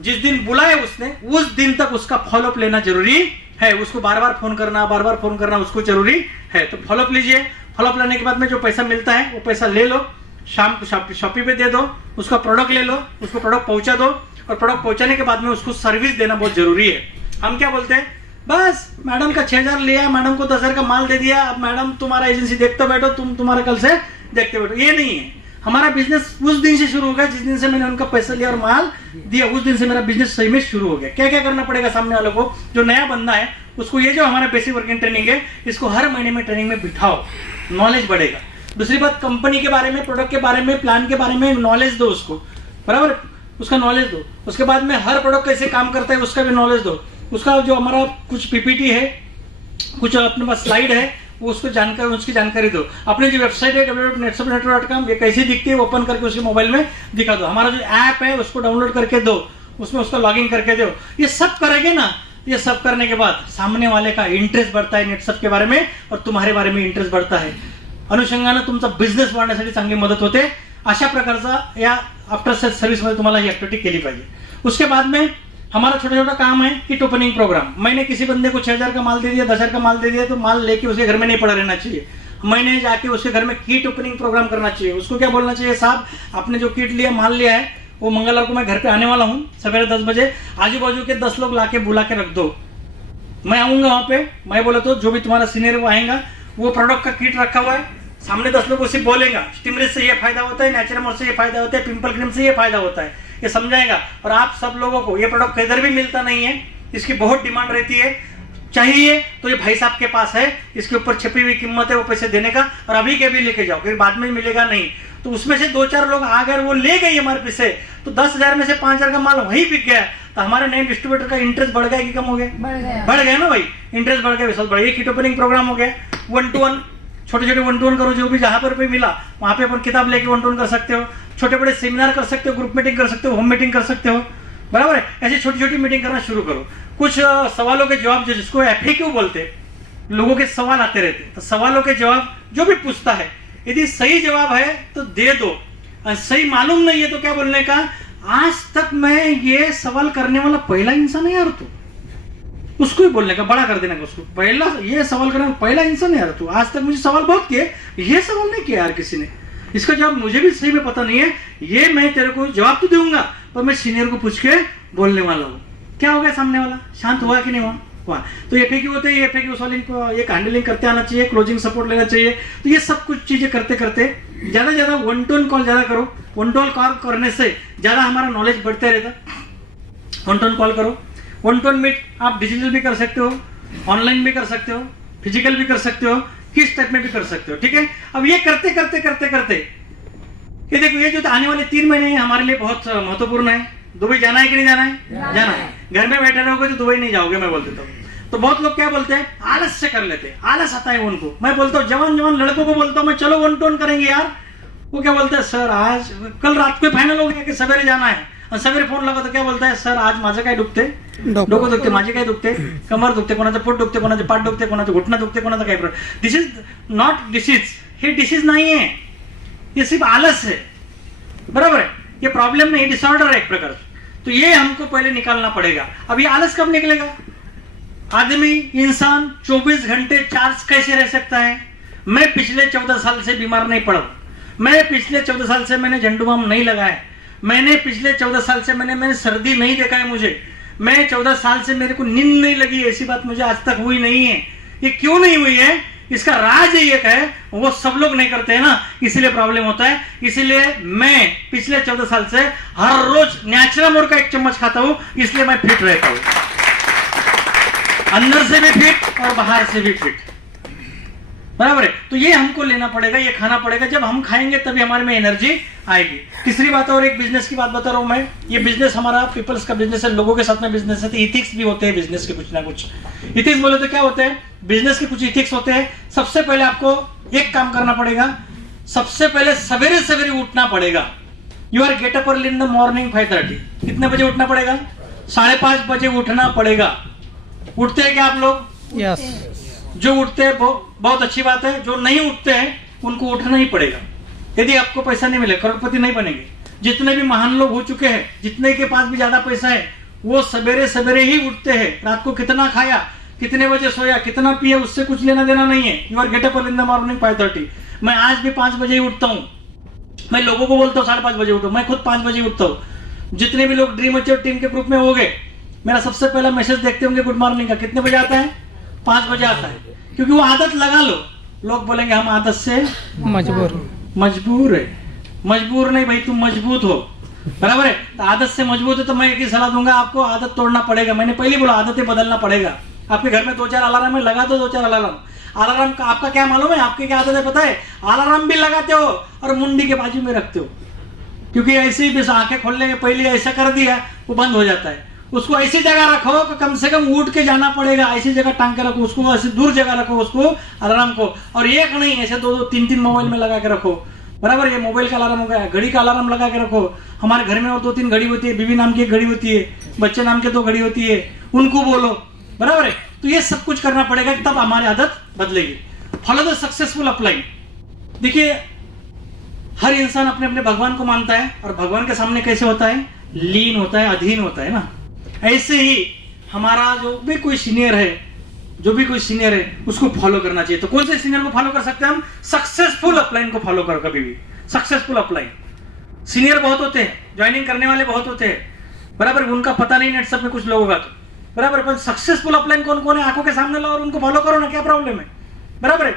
जिस दिन बुलाए उसने उस दिन तक उसका फॉलोअप लेना जरूरी है। उसको बार बार फोन करना उसको जरूरी है। तो फॉलोअप लीजिए। फॉलोअप लेने के बाद में जो पैसा मिलता है वो पैसा ले लो, शाम को शॉपी पे दे दो, उसका प्रोडक्ट ले लो, उसको प्रोडक्ट पहुंचा दो, और प्रोडक्ट पहुंचाने के बाद में उसको सर्विस देना बहुत जरूरी है। हम क्या बोलते हैं, बस मैडम का 6,000 लिया, मैडम को 10,000 का माल दे दिया, अब मैडम तुम्हारा एजेंसी देखते बैठो, तुम्हारा कल से देखते बैठो, ये नहीं है। हमारा बिजनेस उस दिन से शुरू हो गया जिस दिन से मैंने उनका पैसा लिया और माल दिया, उस दिन से मेरा बिजनेस सही में शुरू हो गया। क्या क्या करना पड़ेगा सामने वालों को, जो नया बंदा है उसको ये जो हमारा बेसिक वर्किंग ट्रेनिंग है, इसको हर महीने में ट्रेनिंग में बिठाओ, नॉलेज बढ़ेगा। दूसरी बात, कंपनी के बारे में, प्रोडक्ट के बारे में, प्लान के बारे में नॉलेज दो उसको, बराबर, उसका नॉलेज दो। उसके बाद में हर प्रोडक्ट कैसे काम करता है उसका भी नॉलेज दो। उसका जो हमारा कुछ पीपीटी है, कुछ अपने पास स्लाइड है, वो उसको जानकारी, उसकी जानकारी दो। अपनी जो वेबसाइट है www.netsupport.com, ये कैसी दिखती है ओपन करके उसके मोबाइल में दिखा दो। हमारा जो ऐप है उसको डाउनलोड करके दो, उसमें उसका लॉगिन करके दो। ये सब करेंगे ना, ये सब करने के बाद सामने वाले का इंटरेस्ट बढ़ता है नेटसप के बारे में और तुम्हारे बारे में इंटरेस्ट बढ़ता है। अनुषंगाने तुमचा बिझनेस वाढण्यासाठी चांगली मदत होते। अशा प्रकारचा या आफ्टर सेल सर्व्हिस मध्ये तुम्हाला ही ऍक्टिव्हिटी केली पाहिजे। उसके बाद में हमारा छोटा छोटा काम है किट ओपनिंग प्रोग्राम। मैंने किसी बंदे को 6000 का माल दे दिया, 10,000 का माल दे दिया, तो माल लेके उसके घर में नहीं पड़ा रहना चाहिए। मैंने जाके उसके घर में किट ओपनिंग प्रोग्राम करना चाहिए। उसको क्या बोलना चाहिए, साहब आपने जो किट लिया, माल लिया है, वो मंगलवार को मैं घर पे आने वाला हूँ सवेरे 10 बजे, आजू बाजू के 10 लोग लाके बुला के रख दो। मैं आऊंगा वहां पे, मैं बोला तो जो भी तुम्हारा सीनियर वो आएगा, वो प्रोडक्ट का किट रखा हुआ है, सामने 10 लोग उसे बोलेगा स्टिमरेज से ये फायदा होता है, नेचुरल से ये फायदा होता है, पिंपल क्रीम से ये फायदा होता है, ये समझाएगा। और आप सब लोगों को ये प्रोडक्ट किधर भी मिलता नहीं है, इसकी बहुत डिमांड रहती है, चाहिए तो ये भाई साहब के पास है, इसके ऊपर छपी हुई कीमत है, वो पैसे देने का, और अभी के भी लेके जाओ, फिर बाद में मिलेगा नहीं। तो उसमें से 2-4 लोग अगर वो ले गए MRP से, तो 10,000 में से 5,000 का माल वहीं बिक गया, तो हमारे नए डिस्ट्रीब्यूटर का इंटरेस्ट बढ़ गया कि कम हो गया? बढ़ गया ना भाई, इंटरेस्ट बढ़ गया, विश्वास बढ़ गया। किट ओपनिंग प्रोग्राम हो गया, 1-to-1, छोटे छोटे 1-to-1 करो, जो भी जहां पर कोई मिला वहां पे अपन किताब लेके 1-to-1 कर सकते हो, छोटे बड़े सेमिनार कर सकते हो, ग्रुप मीटिंग कर सकते हो, होम मीटिंग कर सकते हो, बराबर है। ऐसी छोटी छोटी मीटिंग करना शुरू करो। कुछ सवालों के जवाब, जिसको FAQ बोलते, लोगों के सवाल आते रहते, तो सवालों के जवाब जो भी पूछता है, यदि सही जवाब है तो दे दो, सही मालूम नहीं है तो क्या बोलने का, आज तक मैं ये सवाल करने वाला पहला इंसान है यार, तू उसको ही बोलने का, बड़ा कर देने का उसको, पहला ये सवाल करने वाला पहला इंसान है यार तू, आज तक मुझे सवाल बहुत किए, ये सवाल नहीं किया यार किसी ने, इसका जवाब मुझे भी सही में पता नहीं है, ये मैं तेरे को जवाब तो दूंगा पर मैं सीनियर को पूछ के बोलने वाला हूँ। क्या हो गया, सामने वाला शांत हुआ कि नहीं हुआ? तो FAQ होते हैं, FAQ सॉल्विंग को एक हैंडलिंग करते आना चाहिए, क्लोजिंग सपोर्ट लेना चाहिए। तो ये सब कुछ चीजें करते करते ज्यादा ज्यादा 1-to-1 कॉल ज्यादा करो। 1-to-1 कॉल करने से ज्यादा हमारा नॉलेज बढ़ते रहता। 1-to-1 कॉल करो, 1-to-1 मीट आप डिजिटल भी कर सकते हो, ऑनलाइन भी कर सकते हो, फिजिकल भी कर सकते हो, किस टाइप में भी कर सकते हो, ठीक है। अब ये करते करते करते करते ये देखो, ये जो आने वाले 3 महीने हमारे लिए बहुत महत्वपूर्ण है। दुबई जाना है कि नहीं जाना है? जाना है। घर में बैठे रहोगे तो दुबई नहीं जाओगे, मैं बोल देता हूँ। तो बहुत लोग क्या बोलते हैं, आलस से कर लेते हैं, आलस आता है उनको। मैं बोलता हूँ जवान जवान लड़कों को बोलता हूँ मैं, चलो 1-to-1 करेंगे यार। वो क्या बोलते हैं, सर आज कल रात को फाइनल हो गया कि सवेरे जाना है, और सवेरे फोन लगा तो क्या बोलता है, सर आज माझं काय दुखते, डोकं दुखते, माझे काय दुखते, कमर दुखते, कोणाचं पोट दुखते, कोणाचे पाठ दुखते, कोणाचे घुटणं दुखते, कोणाचा काय problem. This is not disease, हे डिसीज नहीं है, ये सिर्फ आलस है, बराबर है। ये प्रॉब्लम नहीं, डिसऑर्डर है एक प्रकार। तो ये हमको पहले निकालना पड़ेगा। अब ये आलस कब निकलेगा? आदमी इंसान 24 घंटे चार्ज कैसे रह सकता है? मैं पिछले 14 साल से बीमार नहीं पड़ा, मैं पिछले 14 साल से मैंने झंडू बाम नहीं लगाया, मैंने पिछले 14 साल से मैंने सर्दी नहीं देखा है मुझे, मैं 14 साल से मेरे को नींद नहीं लगी, ऐसी बात मुझे आज तक हुई नहीं है। ये क्यों नहीं हुई है? इसका राज एक है, वो सब लोग नहीं करते हैं ना, इसलिए प्रॉब्लम होता है। इसलिए मैं पिछले 14 साल से हर रोज नेचुरल का 1 चम्मच खाता हूं, इसलिए मैं फिट रहता हूं, अंदर से भी फिट और बाहर से भी फिट, बराबर है। तो ये हमको लेना पड़ेगा, ये खाना पड़ेगा। जब हम खाएंगे तभी हमारे में एनर्जी आएगी। तीसरी बात और एक बिजनेस की बात बता रहा हूं मैं। ये बिजनेस हमारा पीपल्स का बिजनेस है, लोगों के साथ में बिजनेस है, तो इथिक्स भी होते हैं बिजनेस के कुछ ना कुछ। इथिक्स बोले तो क्या होते हैं, बिजनेस के कुछ इथिक्स होते हैं। सबसे पहले आपको एक काम करना पड़ेगा, सबसे पहले सवेरे सवेरे उठना पड़ेगा। You are get up early in the morning 5:30। कितने बजे उठना पड़ेगा? 5:30 बजे उठना पड़ेगा। उठते हैं क्या आप लोग? यस। जो उठते हैं बहुत अच्छी बात है, जो नहीं उठते हैं उनको उठना ही पड़ेगा। यदि आपको पैसा नहीं मिले, करोड़पति नहीं बनेंगे। जितने भी महान लोग हो चुके हैं, जितने के पास भी ज्यादा पैसा है, वो सवेरे सवेरे ही उठते हैं। रात को कितना खाया, कितने बजे सोया, कितना पिया, उससे कुछ लेना देना नहीं है। You are get up in the morning 5:30। मैं आज भी 5 बजे ही उठता हूँ। मैं लोगों को बोलता हूँ 5:30 बजे उठो, मैं खुद 5 बजे उठता हूँ। जितने भी लोग ड्रीम अचीवर टीम के ग्रुप में हो गए, मेरा सबसे पहला मैसेज देखते होंगे गुड मॉर्निंग का, कितने बजे आता है? 5 बजे आता है। क्योंकि वो आदत लगा लो। लोग बोलेंगे हम आदत से मजबूर है। मजबूर नहीं भाई, तुम मजबूत हो, बराबर है। तो आदत से मजबूत है, तो मैं एक ही सलाह दूंगा, आपको आदत तोड़ना पड़ेगा। मैंने पहले बोला आदतें बदलना पड़ेगा। आपके घर में 2-4 अलार्म है, लगा दो 2-4 अलार्म का आपका क्या मालूम है, आपकी क्या आदत है पता है? अलार्म भी लगाते हो और मुंडी के बाजू में रखते हो, क्योंकि ऐसे ही बस आंखें खोलने के पहले ऐसा कर दिया, वो बंद हो जाता है। उसको ऐसी जगह रखो कि कम से कम उठ के जाना पड़ेगा, ऐसी जगह टांग के रखो उसको, ऐसी दूर जगह रखो उसको अलार्म को, और एक नहीं ऐसे 2-2 3-3 मोबाइल में लगा के रखो, बराबर। ये मोबाइल का अलार्म हो गया, घड़ी का अलार्म लगा के रखो। हमारे घर में और 2-3 घड़ी होती है, बीवी नाम की एक घड़ी होती है, बच्चे नाम के 2 घड़ी होती है, उनको बोलो, बराबर है। तो ये सब कुछ करना पड़ेगा, तब हमारी आदत बदलेगी। Follow the successful upline. देखिए हर इंसान अपने अपने भगवान को मानता है, और भगवान के सामने कैसे होता है, लीन होता है, अधीन होता है ना। ऐसे ही हमारा जो भी कोई सीनियर है उसको फॉलो करना चाहिए। तो कौन से सीनियर को फॉलो कर सकते हैं हम? सक्सेसफुल अपलाइन को फॉलो करो कभी भी। Successful upline. सीनियर बहुत होते हैं, ज्वाइनिंग करने वाले बहुत होते हैं, बराबर, उनका पता नहीं नेट सब में कुछ लोगों का, तो बराबर। पर सक्सेसफुल अपलाइन कौन कौन है, आंखों के सामने लाओ और उनको फॉलो करो ना, क्या प्रॉब्लम है, बराबर है।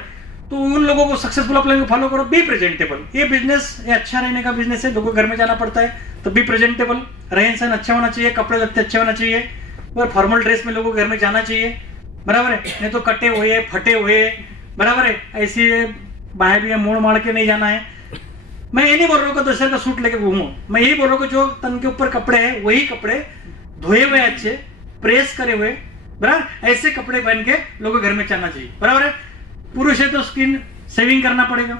तो उन लोगों को सक्सेसफुल अपलाइन को फॉलो करो। Be presentable. ये बिजनेस ये अच्छा रहने का बिजनेस है, लोगों को घर में जाना पड़ता है, तो बी प्रेजेंटेबल। रहन सहन अच्छा होना चाहिए, कपड़े लत्ते अच्छे होना चाहिए, और फॉर्मल ड्रेस में लोगों को घर में जाना चाहिए, बराबर है। नहीं तो कटे हुए फटे हुए, बराबर है, ऐसे बाहर भी मोड़ मार के नहीं जाना है। मैं ये नहीं बोल रहा हूँ कि दूसरे का सूट लेके घूमो, मैं यही बोल रहा हूँ कि जो तन के ऊपर कपड़े हैं वही कपड़े धोए हुए अच्छे, प्रेस करे हुए, बराबर, ऐसे कपड़े पहन के लोगों के घर में जाना चाहिए, बराबर है। पुरुष है तो स्किन सेविंग करना पड़ेगा,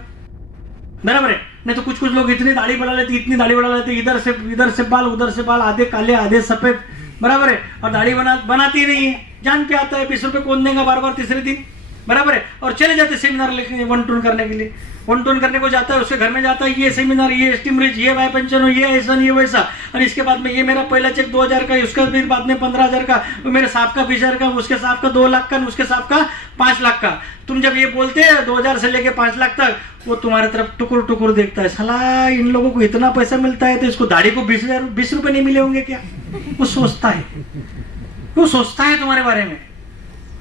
बराबर है। नहीं तो कुछ कुछ लोग इतनी दाढ़ी बढ़ा लेते, इतनी दाढ़ी बढ़ा लेते, इधर से बाल उधर से बाल, आधे काले आधे सफेद, बराबर है। और दाढ़ी बनाती नहीं है, जान पे आता है 20 रुपए कौन देगा बार बार तीसरे दिन, बराबर है। और चले जाते सेमिनार लेके वन टोन करने के लिए, वन टोन करने को जाता है, उसके घर में जाता है, ये सेमिनार, ये स्टीम रिच, ये वाई पेंशन, ये ऐसा ये वैसा, और इसके बाद में ये मेरा पहला चेक 2000 का, उसका फिर बाद में 15,000 का, मेरे साहब का 20,000 का, उसके साहब का 2 लाख का, उसके साहब का 5 लाख का। तुम जब ये बोलते हैं 2000 से लेके 5 लाख तक, वो तुम्हारे तरफ टुकुर टुकुर देखता है, साला इन लोगों को इतना पैसा मिलता है तो इसको दाढ़ी को 20 रुपए नहीं मिले होंगे क्या, वो सोचता है, वो सोचता है तुम्हारे बारे में।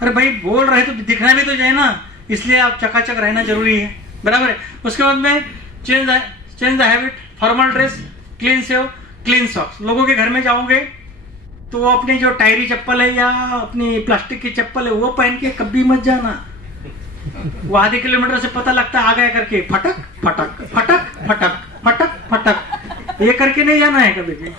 अरे भाई बोल रहे तो दिखना भी तो जाए ना, इसलिए आप चकाचक रहना जरूरी है, बराबर है। उसके बाद में change the habit, formal dress, clean save, clean socks. लोगों के घर में जाओगे तो वो अपनी जो टायरी चप्पल है या अपनी प्लास्टिक की चप्पल है वो पहन के कभी मत जाना, वो आधे किलोमीटर से पता लगता है आ गया करके, फटक फटक फटक फटक फटक फटक, ये करके नहीं जाना है कभी भी।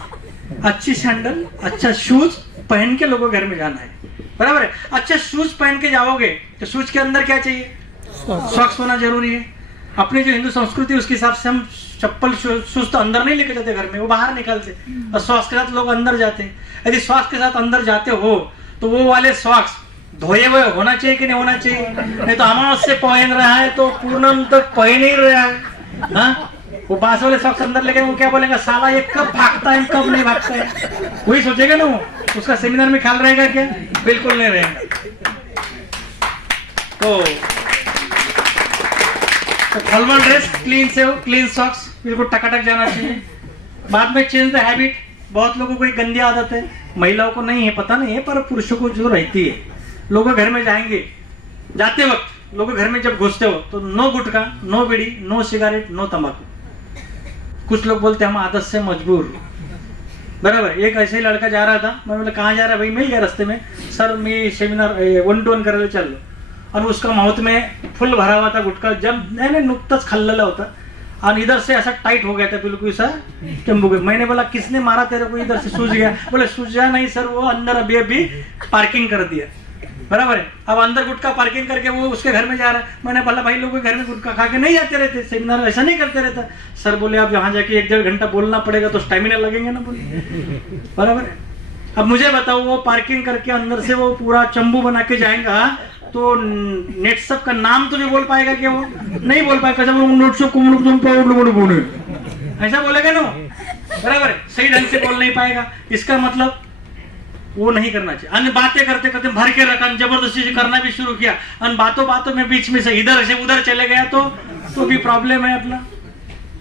अच्छी सैंडल, अच्छा शूज पहन के लोगों घर में जाना है, बराबर है। अच्छा शूज पहन के जाओगे तो शूज के अंदर क्या चाहिए, सॉक्स होना जरूरी है। अपनी जो हिंदू संस्कृति उसके हिसाब से हम चप्पल शूज तो अंदर नहीं लेके जाते घर में, वो बाहर निकलते, और सॉक्स के साथ लोग अंदर जाते। यदि सॉक्स के साथ अंदर जाते हो तो वो वाले सॉक्स धोए हुए होना चाहिए कि नहीं होना चाहिए, नहीं तो हमारा उससे पहन रहा है तो पूर्ण तक पहन ही रहा है, हाँ? वो बांस वाले सॉक्स अंदर लेके वो क्या बोलेगा, साला ये कब भागता है कब नहीं भागता है, वही सोचेगा ना वो। उसका सेमिनार में ख्याल रहेगा क्या, बिल्कुल नहीं रहेगा। तो फॉर्मल ड्रेस, क्लीन से हो, क्लीन सॉक्स, बिल्कुल टकाटक जाना चाहिए। बाद में चेंज द हैबिट। बहुत लोगों को एक गंदी आदत है, महिलाओं को नहीं है, पता नहीं है, पर पुरुषों को जो रहती है। लोग घर में जाएंगे, जाते वक्त लोग घर में जब घुसते हो तो नो गुटखा, नो बीड़ी, नो सिगरेट, नो तंबाकू। कुछ लोग बोलते हैं हम आदत से मजबूर, बराबर। एक ऐसे ही लड़का जा रहा था, मैं बोला कहाँ जा रहा है भाई, मिल गया रास्ते में, सर मैं सेमिनार वन टू वन करायला चल, और उसका माउथ में फुल भरा हुआ था गुटखा, जब मैंने नुकताच खाल्लेला होता, और इधर से ऐसा टाइट हो गया था बिल्कुल ऐसा चंबू गया। मैंने बोला किसने मारा तेरे को, इधर से सूझ गया। बोले सूझा नहीं सर, वो अंदर अभी पार्किंग कर दिया, बराबर है। अब अंदर गुटखा पार्किंग करके वो उसके घर में जा रहा है। मैंने बोला भाई लोग घर में गुटखा खा के नहीं जाते रहते, सेमिनार ऐसा नहीं करते रहता। सर बोले आप यहाँ जाके 1-1.5 घंटा बोलना पड़ेगा तो स्टैमिना लगेंगे ना, बोले बराबर है। अब मुझे बताओ वो पार्किंग करके अंदर से वो पूरा चंबू बना के जाएगा तो नेट सब का नाम तो नहीं बोल पाएगा क्या, वो नहीं बोल पाएगा, ऐसा बोलेगा ना, बराबर, सही ढंग से बोल नहीं पाएगा। इसका मतलब वो नहीं करना चाहिए। अन्य बातें करते करते भर के रखा, जबरदस्ती से करना भी शुरू किया, और बातों बातों में बीच में से इधर से उधर चले गया तो भी प्रॉब्लम है, अपना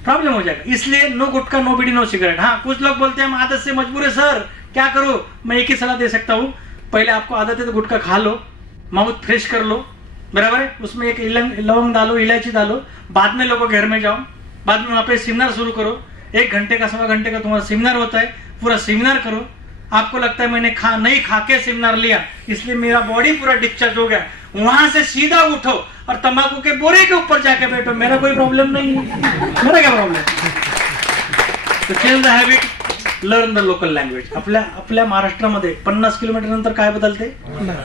प्रॉब्लम हो जाएगा। इसलिए नो गुटखा, नो बीड़ी, नो सिगरेट। हाँ, कुछ लोग बोलते हैं हम आदत से मजबूर है सर, क्या करूं? मैं एक ही सलाह दे सकता हूँ, पहले आपको आदत है तो गुटखा खा लो, माउथ फ्रेश कर लो, बराबर है। उसमें एक लौंग डालो, इलायची डालो, बाद में लोगों के घर में जाओ, बाद में वहाँ पे सेमिनार शुरू करो। 1 घंटे का 1.25 घंटे का तुम्हारा सेमिनार होता है, पूरा सेमिनार करो। आपको लगता है मैंने नहीं खा के सेमिनार लिया इसलिए मेरा बॉडी पूरा डिस्चार्ज हो गया, वहां से सीधा उठो और तंबाकू के बोरे के ऊपर जाके बैठो, मेरा कोई प्रॉब्लम नहीं है, मेरा क्या प्रॉब्लम। तो change the habit, learn the local language. आपल्या महाराष्ट्रामध्ये 50 किलोमीटर नंतर काय बदलते?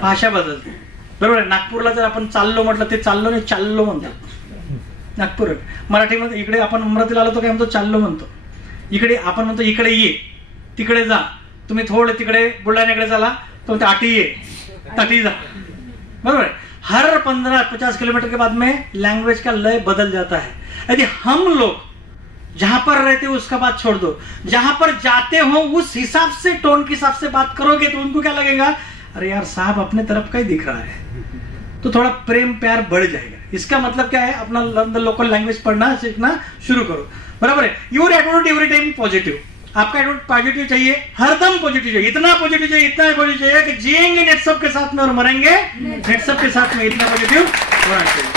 भाषा बदलते. बरोबर आहे. नागपूरला जर आपण चाललो म्हटलं ते चाललो नाही चाललो म्हणतात नागपूर. मराठीमध्ये इकडे आपण अमरावतीला आलो तो काय म्हणतो? चाललो म्हणतो. इकडे आपण म्हणतो इकडे ये, तिकडे जा. तुम्ही थोडे तिकडे बुलढाण्याकडे झाला तो म्हणतो आटी ये, ताटी जा. बरोबर है. हर 15-50 किलोमीटर के बाद में लैंग्वेज का लय बदल जाता है. यदि हम लोग जहां पर रहते हो उसका बात छोड़ दो, जहां पर जाते हो उस हिसाब से टोन के हिसाब से बात करोगे तो उनको क्या लगेगा? अरे यार साहब अपने तरफ का ही दिख रहा है. तो थोड़ा प्रेम प्यार बढ़ जाएगा. इसका मतलब क्या है? अपना लोकल लैंग्वेज पढ़ना सीखना शुरू करो. बराबर है. Your attitude every time positive. आपका एटीट्यूड पॉजिटिव चाहिए, हरदम पॉजिटिव चाहिए. इतना पॉजिटिव चाहिए, इतना पॉजिटिव चाहिए कि जिएंगे नेटसप के साथ में और मरेंगे नेटसप के साथ में. इतना पॉजिटिव होना चाहिए.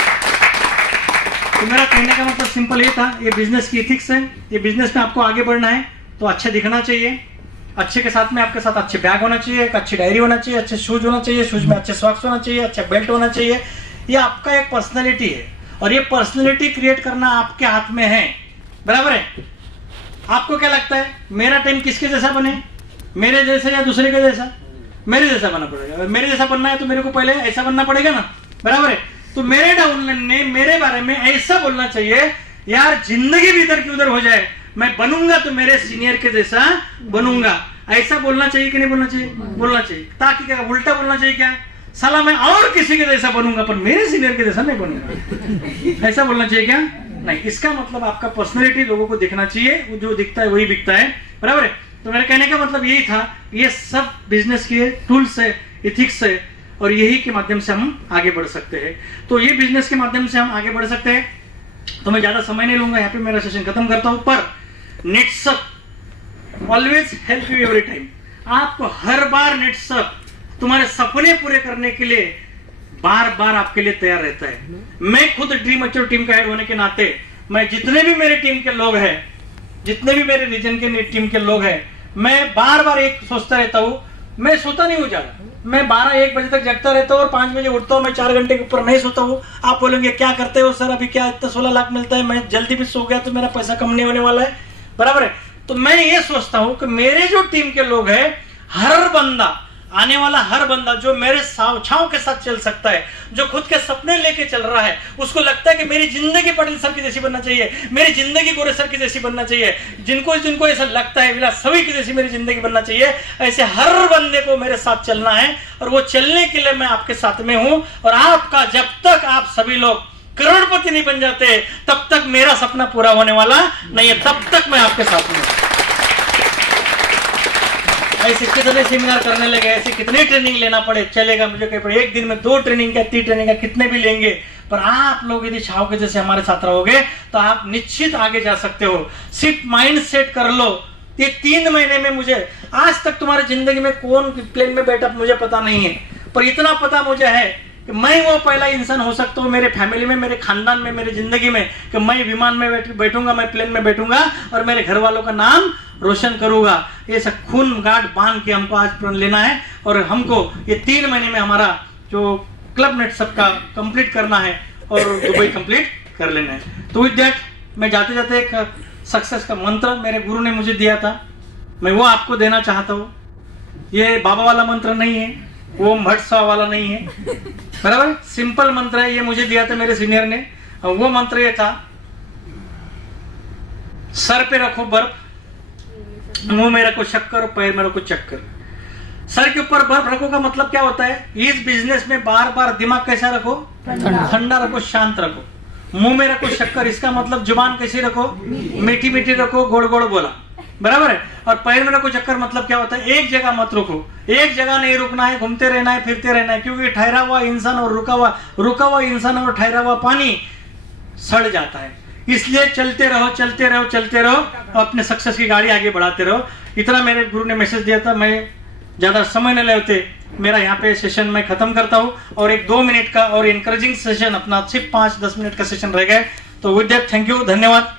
तो मेरा कहने का मतलब सिंपल ये था. ये बिजनेस की एथिक्स है. ये बिजनेस में आपको आगे बढ़ना है तो अच्छे दिखना चाहिए. अच्छे के साथ में आपके साथ अच्छे बैग होना चाहिए, एक अच्छी डायरी होना चाहिए, अच्छे शूज होना चाहिए, शूज में अच्छे सॉक्स होना चाहिए, अच्छा बेल्ट होना चाहिए. ये आपका एक पर्सनैलिटी है और ये पर्सनैलिटी क्रिएट करना आपके हाथ में है. बराबर है. आपको क्या लगता है मेरा टाइम किसके जैसा बने? मेरे जैसे या दूसरे के जैसा? मेरे जैसा बनना पड़ेगा. मेरे जैसा बनना है तो मेरे को पहले ऐसा बनना पड़ेगा ना. बराबर है. तो मेरे डाउनलाइन ने मेरे बारे में ऐसा बोलना चाहिए यार जिंदगी भी इधर की उधर हो जाए, मैं बनूंगा तो मेरे सीनियर के जैसा बनूंगा. ऐसा बोलना चाहिए कि नहीं बोलना चाहिए? बोलना चाहिए. ताकि क्या उल्टा बोलना चाहिए? क्या साला मैं और किसी के जैसा बनूंगा पर मेरे सीनियर के जैसा नहीं बनूंगा. ऐसा बोलना चाहिए क्या? नहीं. इसका मतलब आपका पर्सनैलिटी लोगों को दिखना चाहिए. जो दिखता है वही बिकता है. बराबर है. तो मेरे कहने का मतलब यही था. ये सब बिजनेस के टूल्स है, इथिक्स है और यही के माध्यम से हम आगे बढ़ सकते हैं. तो ये बिजनेस के माध्यम से हम आगे बढ़ सकते हैं. तो मैं ज्यादा समय नहीं लूंगा, यहाँ पे मेरा सेशन खत्म करता हूं. पर नेटसप always help you every time. आपको हर बार नेटसप तुम्हारे सपने पूरे करने के लिए बार बार आपके लिए तैयार रहता है. मैं खुद ड्रीम अचीवर टीम का हेड होने के नाते मैं जितने भी मेरे टीम के लोग हैं, जितने भी मेरे रीजन के टीम के लोग हैं, मैं बार बार एक सोचता रहता हूं. मैं सोता नहीं हूं ज्यादा. मैं 12-1 बजे तक जगता रहता हूं और 5 बजे उठता हूं. मैं 4 घंटे के ऊपर नहीं सोता हूं. आप बोलेंगे क्या करते हो सर, अभी क्या इतना 16 लाख मिलता है, मैं जल्दी भी सो गया तो मेरा पैसा कम नहीं होने वाला है. बराबर है. तो मैं ये सोचता हूं कि मेरे जो टीम के लोग हैं, हर बंदा आने वाला हर बंदा जो मेरे छाव के साथ चल सकता है, जो खुद के सपने लेके चल रहा है, उसको लगता है कि मेरी जिंदगी पटेल सर की जैसी बनना चाहिए, मेरी जिंदगी गोरे सर की जैसी बनना चाहिए. जिनको ऐसा लगता है विलास सभी की जैसी मेरी जिंदगी बनना चाहिए, ऐसे हर बंदे को मेरे साथ चलना है. और वो चलने के लिए मैं आपके साथ में हूं. और आपका जब तक आप सभी लोग करोड़पति नहीं बन जाते तब तक मेरा सपना पूरा होने वाला नहीं है. तब तक मैं आपके साथ में. ऐसे कितने सेमिनार करने लगे, ऐसे कितने ट्रेनिंग लेना पड़े चलेगा. मुझे कहीं पड़े एक दिन में 2 ट्रेनिंग का 3 ट्रेनिंग का कितने भी लेंगे, पर आप लोग यदि छाव के जैसे हमारे साथ रहोगे तो आप निश्चित आगे जा सकते हो. सिर्फ माइंड सेट कर लो. ये 3 महीने में मुझे आज तक तुम्हारी जिंदगी में कौन प्लेन में बैठा मुझे पता नहीं है, पर इतना पता मुझे है कि मैं वो पहला इंसान हो सकता हूँ मेरे फैमिली में, मेरे खानदान में, मेरी जिंदगी में, कि मैं विमान में बैठूंगा, मैं प्लेन में बैठूंगा और मेरे घर वालों का नाम रोशन करूंगा. ये सब खून गांठ बांध के हमको आज प्रण लेना है और हमको ये 3 महीने में हमारा जो क्लब नेटसप का कंप्लीट करना है और दुबई कंप्लीट कर लेना है. तो विद दैट मैं जाते जाते एक सक्सेस का मंत्र मेरे गुरु ने मुझे दिया था, मैं वो आपको देना चाहता हूँ. ये बाबा वाला मंत्र नहीं है, वो मठसा वाला नहीं है. बराबर. सिंपल मंत्र है. ये मुझे दिया था मेरे सीनियर ने. और वो मंत्र ये था, सर पे रखो बर्फ, मुंह में रखो शक्कर और पैर में रखो चक्कर. सर के ऊपर बर्फ रखो का मतलब क्या होता है? इस बिजनेस में बार बार दिमाग कैसा रखो? ठंडा रखो, शांत रखो. मुंह में रखो शक्कर, इसका मतलब जुबान कैसी रखो? मीठी मीठी रखो, गोड़ गोड़ बोला. बराबर है. और पैर में रखो चक्कर मतलब क्या होता है? एक जगह मत रुको. एक जगह नहीं रुकना है, घूमते रहना है, फिरते रहना है. क्योंकि ठहरा हुआ इंसान और रुका हुआ इंसान और ठहरा हुआ पानी सड़ जाता है. इसलिए चलते रहो, चलते रहो, चलते रहो, अपने सक्सेस की गाड़ी आगे बढ़ाते रहो. इतना मेरे गुरु ने मैसेज दिया था. मैं ज्यादा समय न लेते मेरा यहाँ पे सेशन मैं खत्म करता हूँ और एक 2 मिनट का और इनकरेजिंग सेशन अपना सिर्फ 5-10 मिनट का सेशन रह गया. तो विद दैट थैंक यू, धन्यवाद.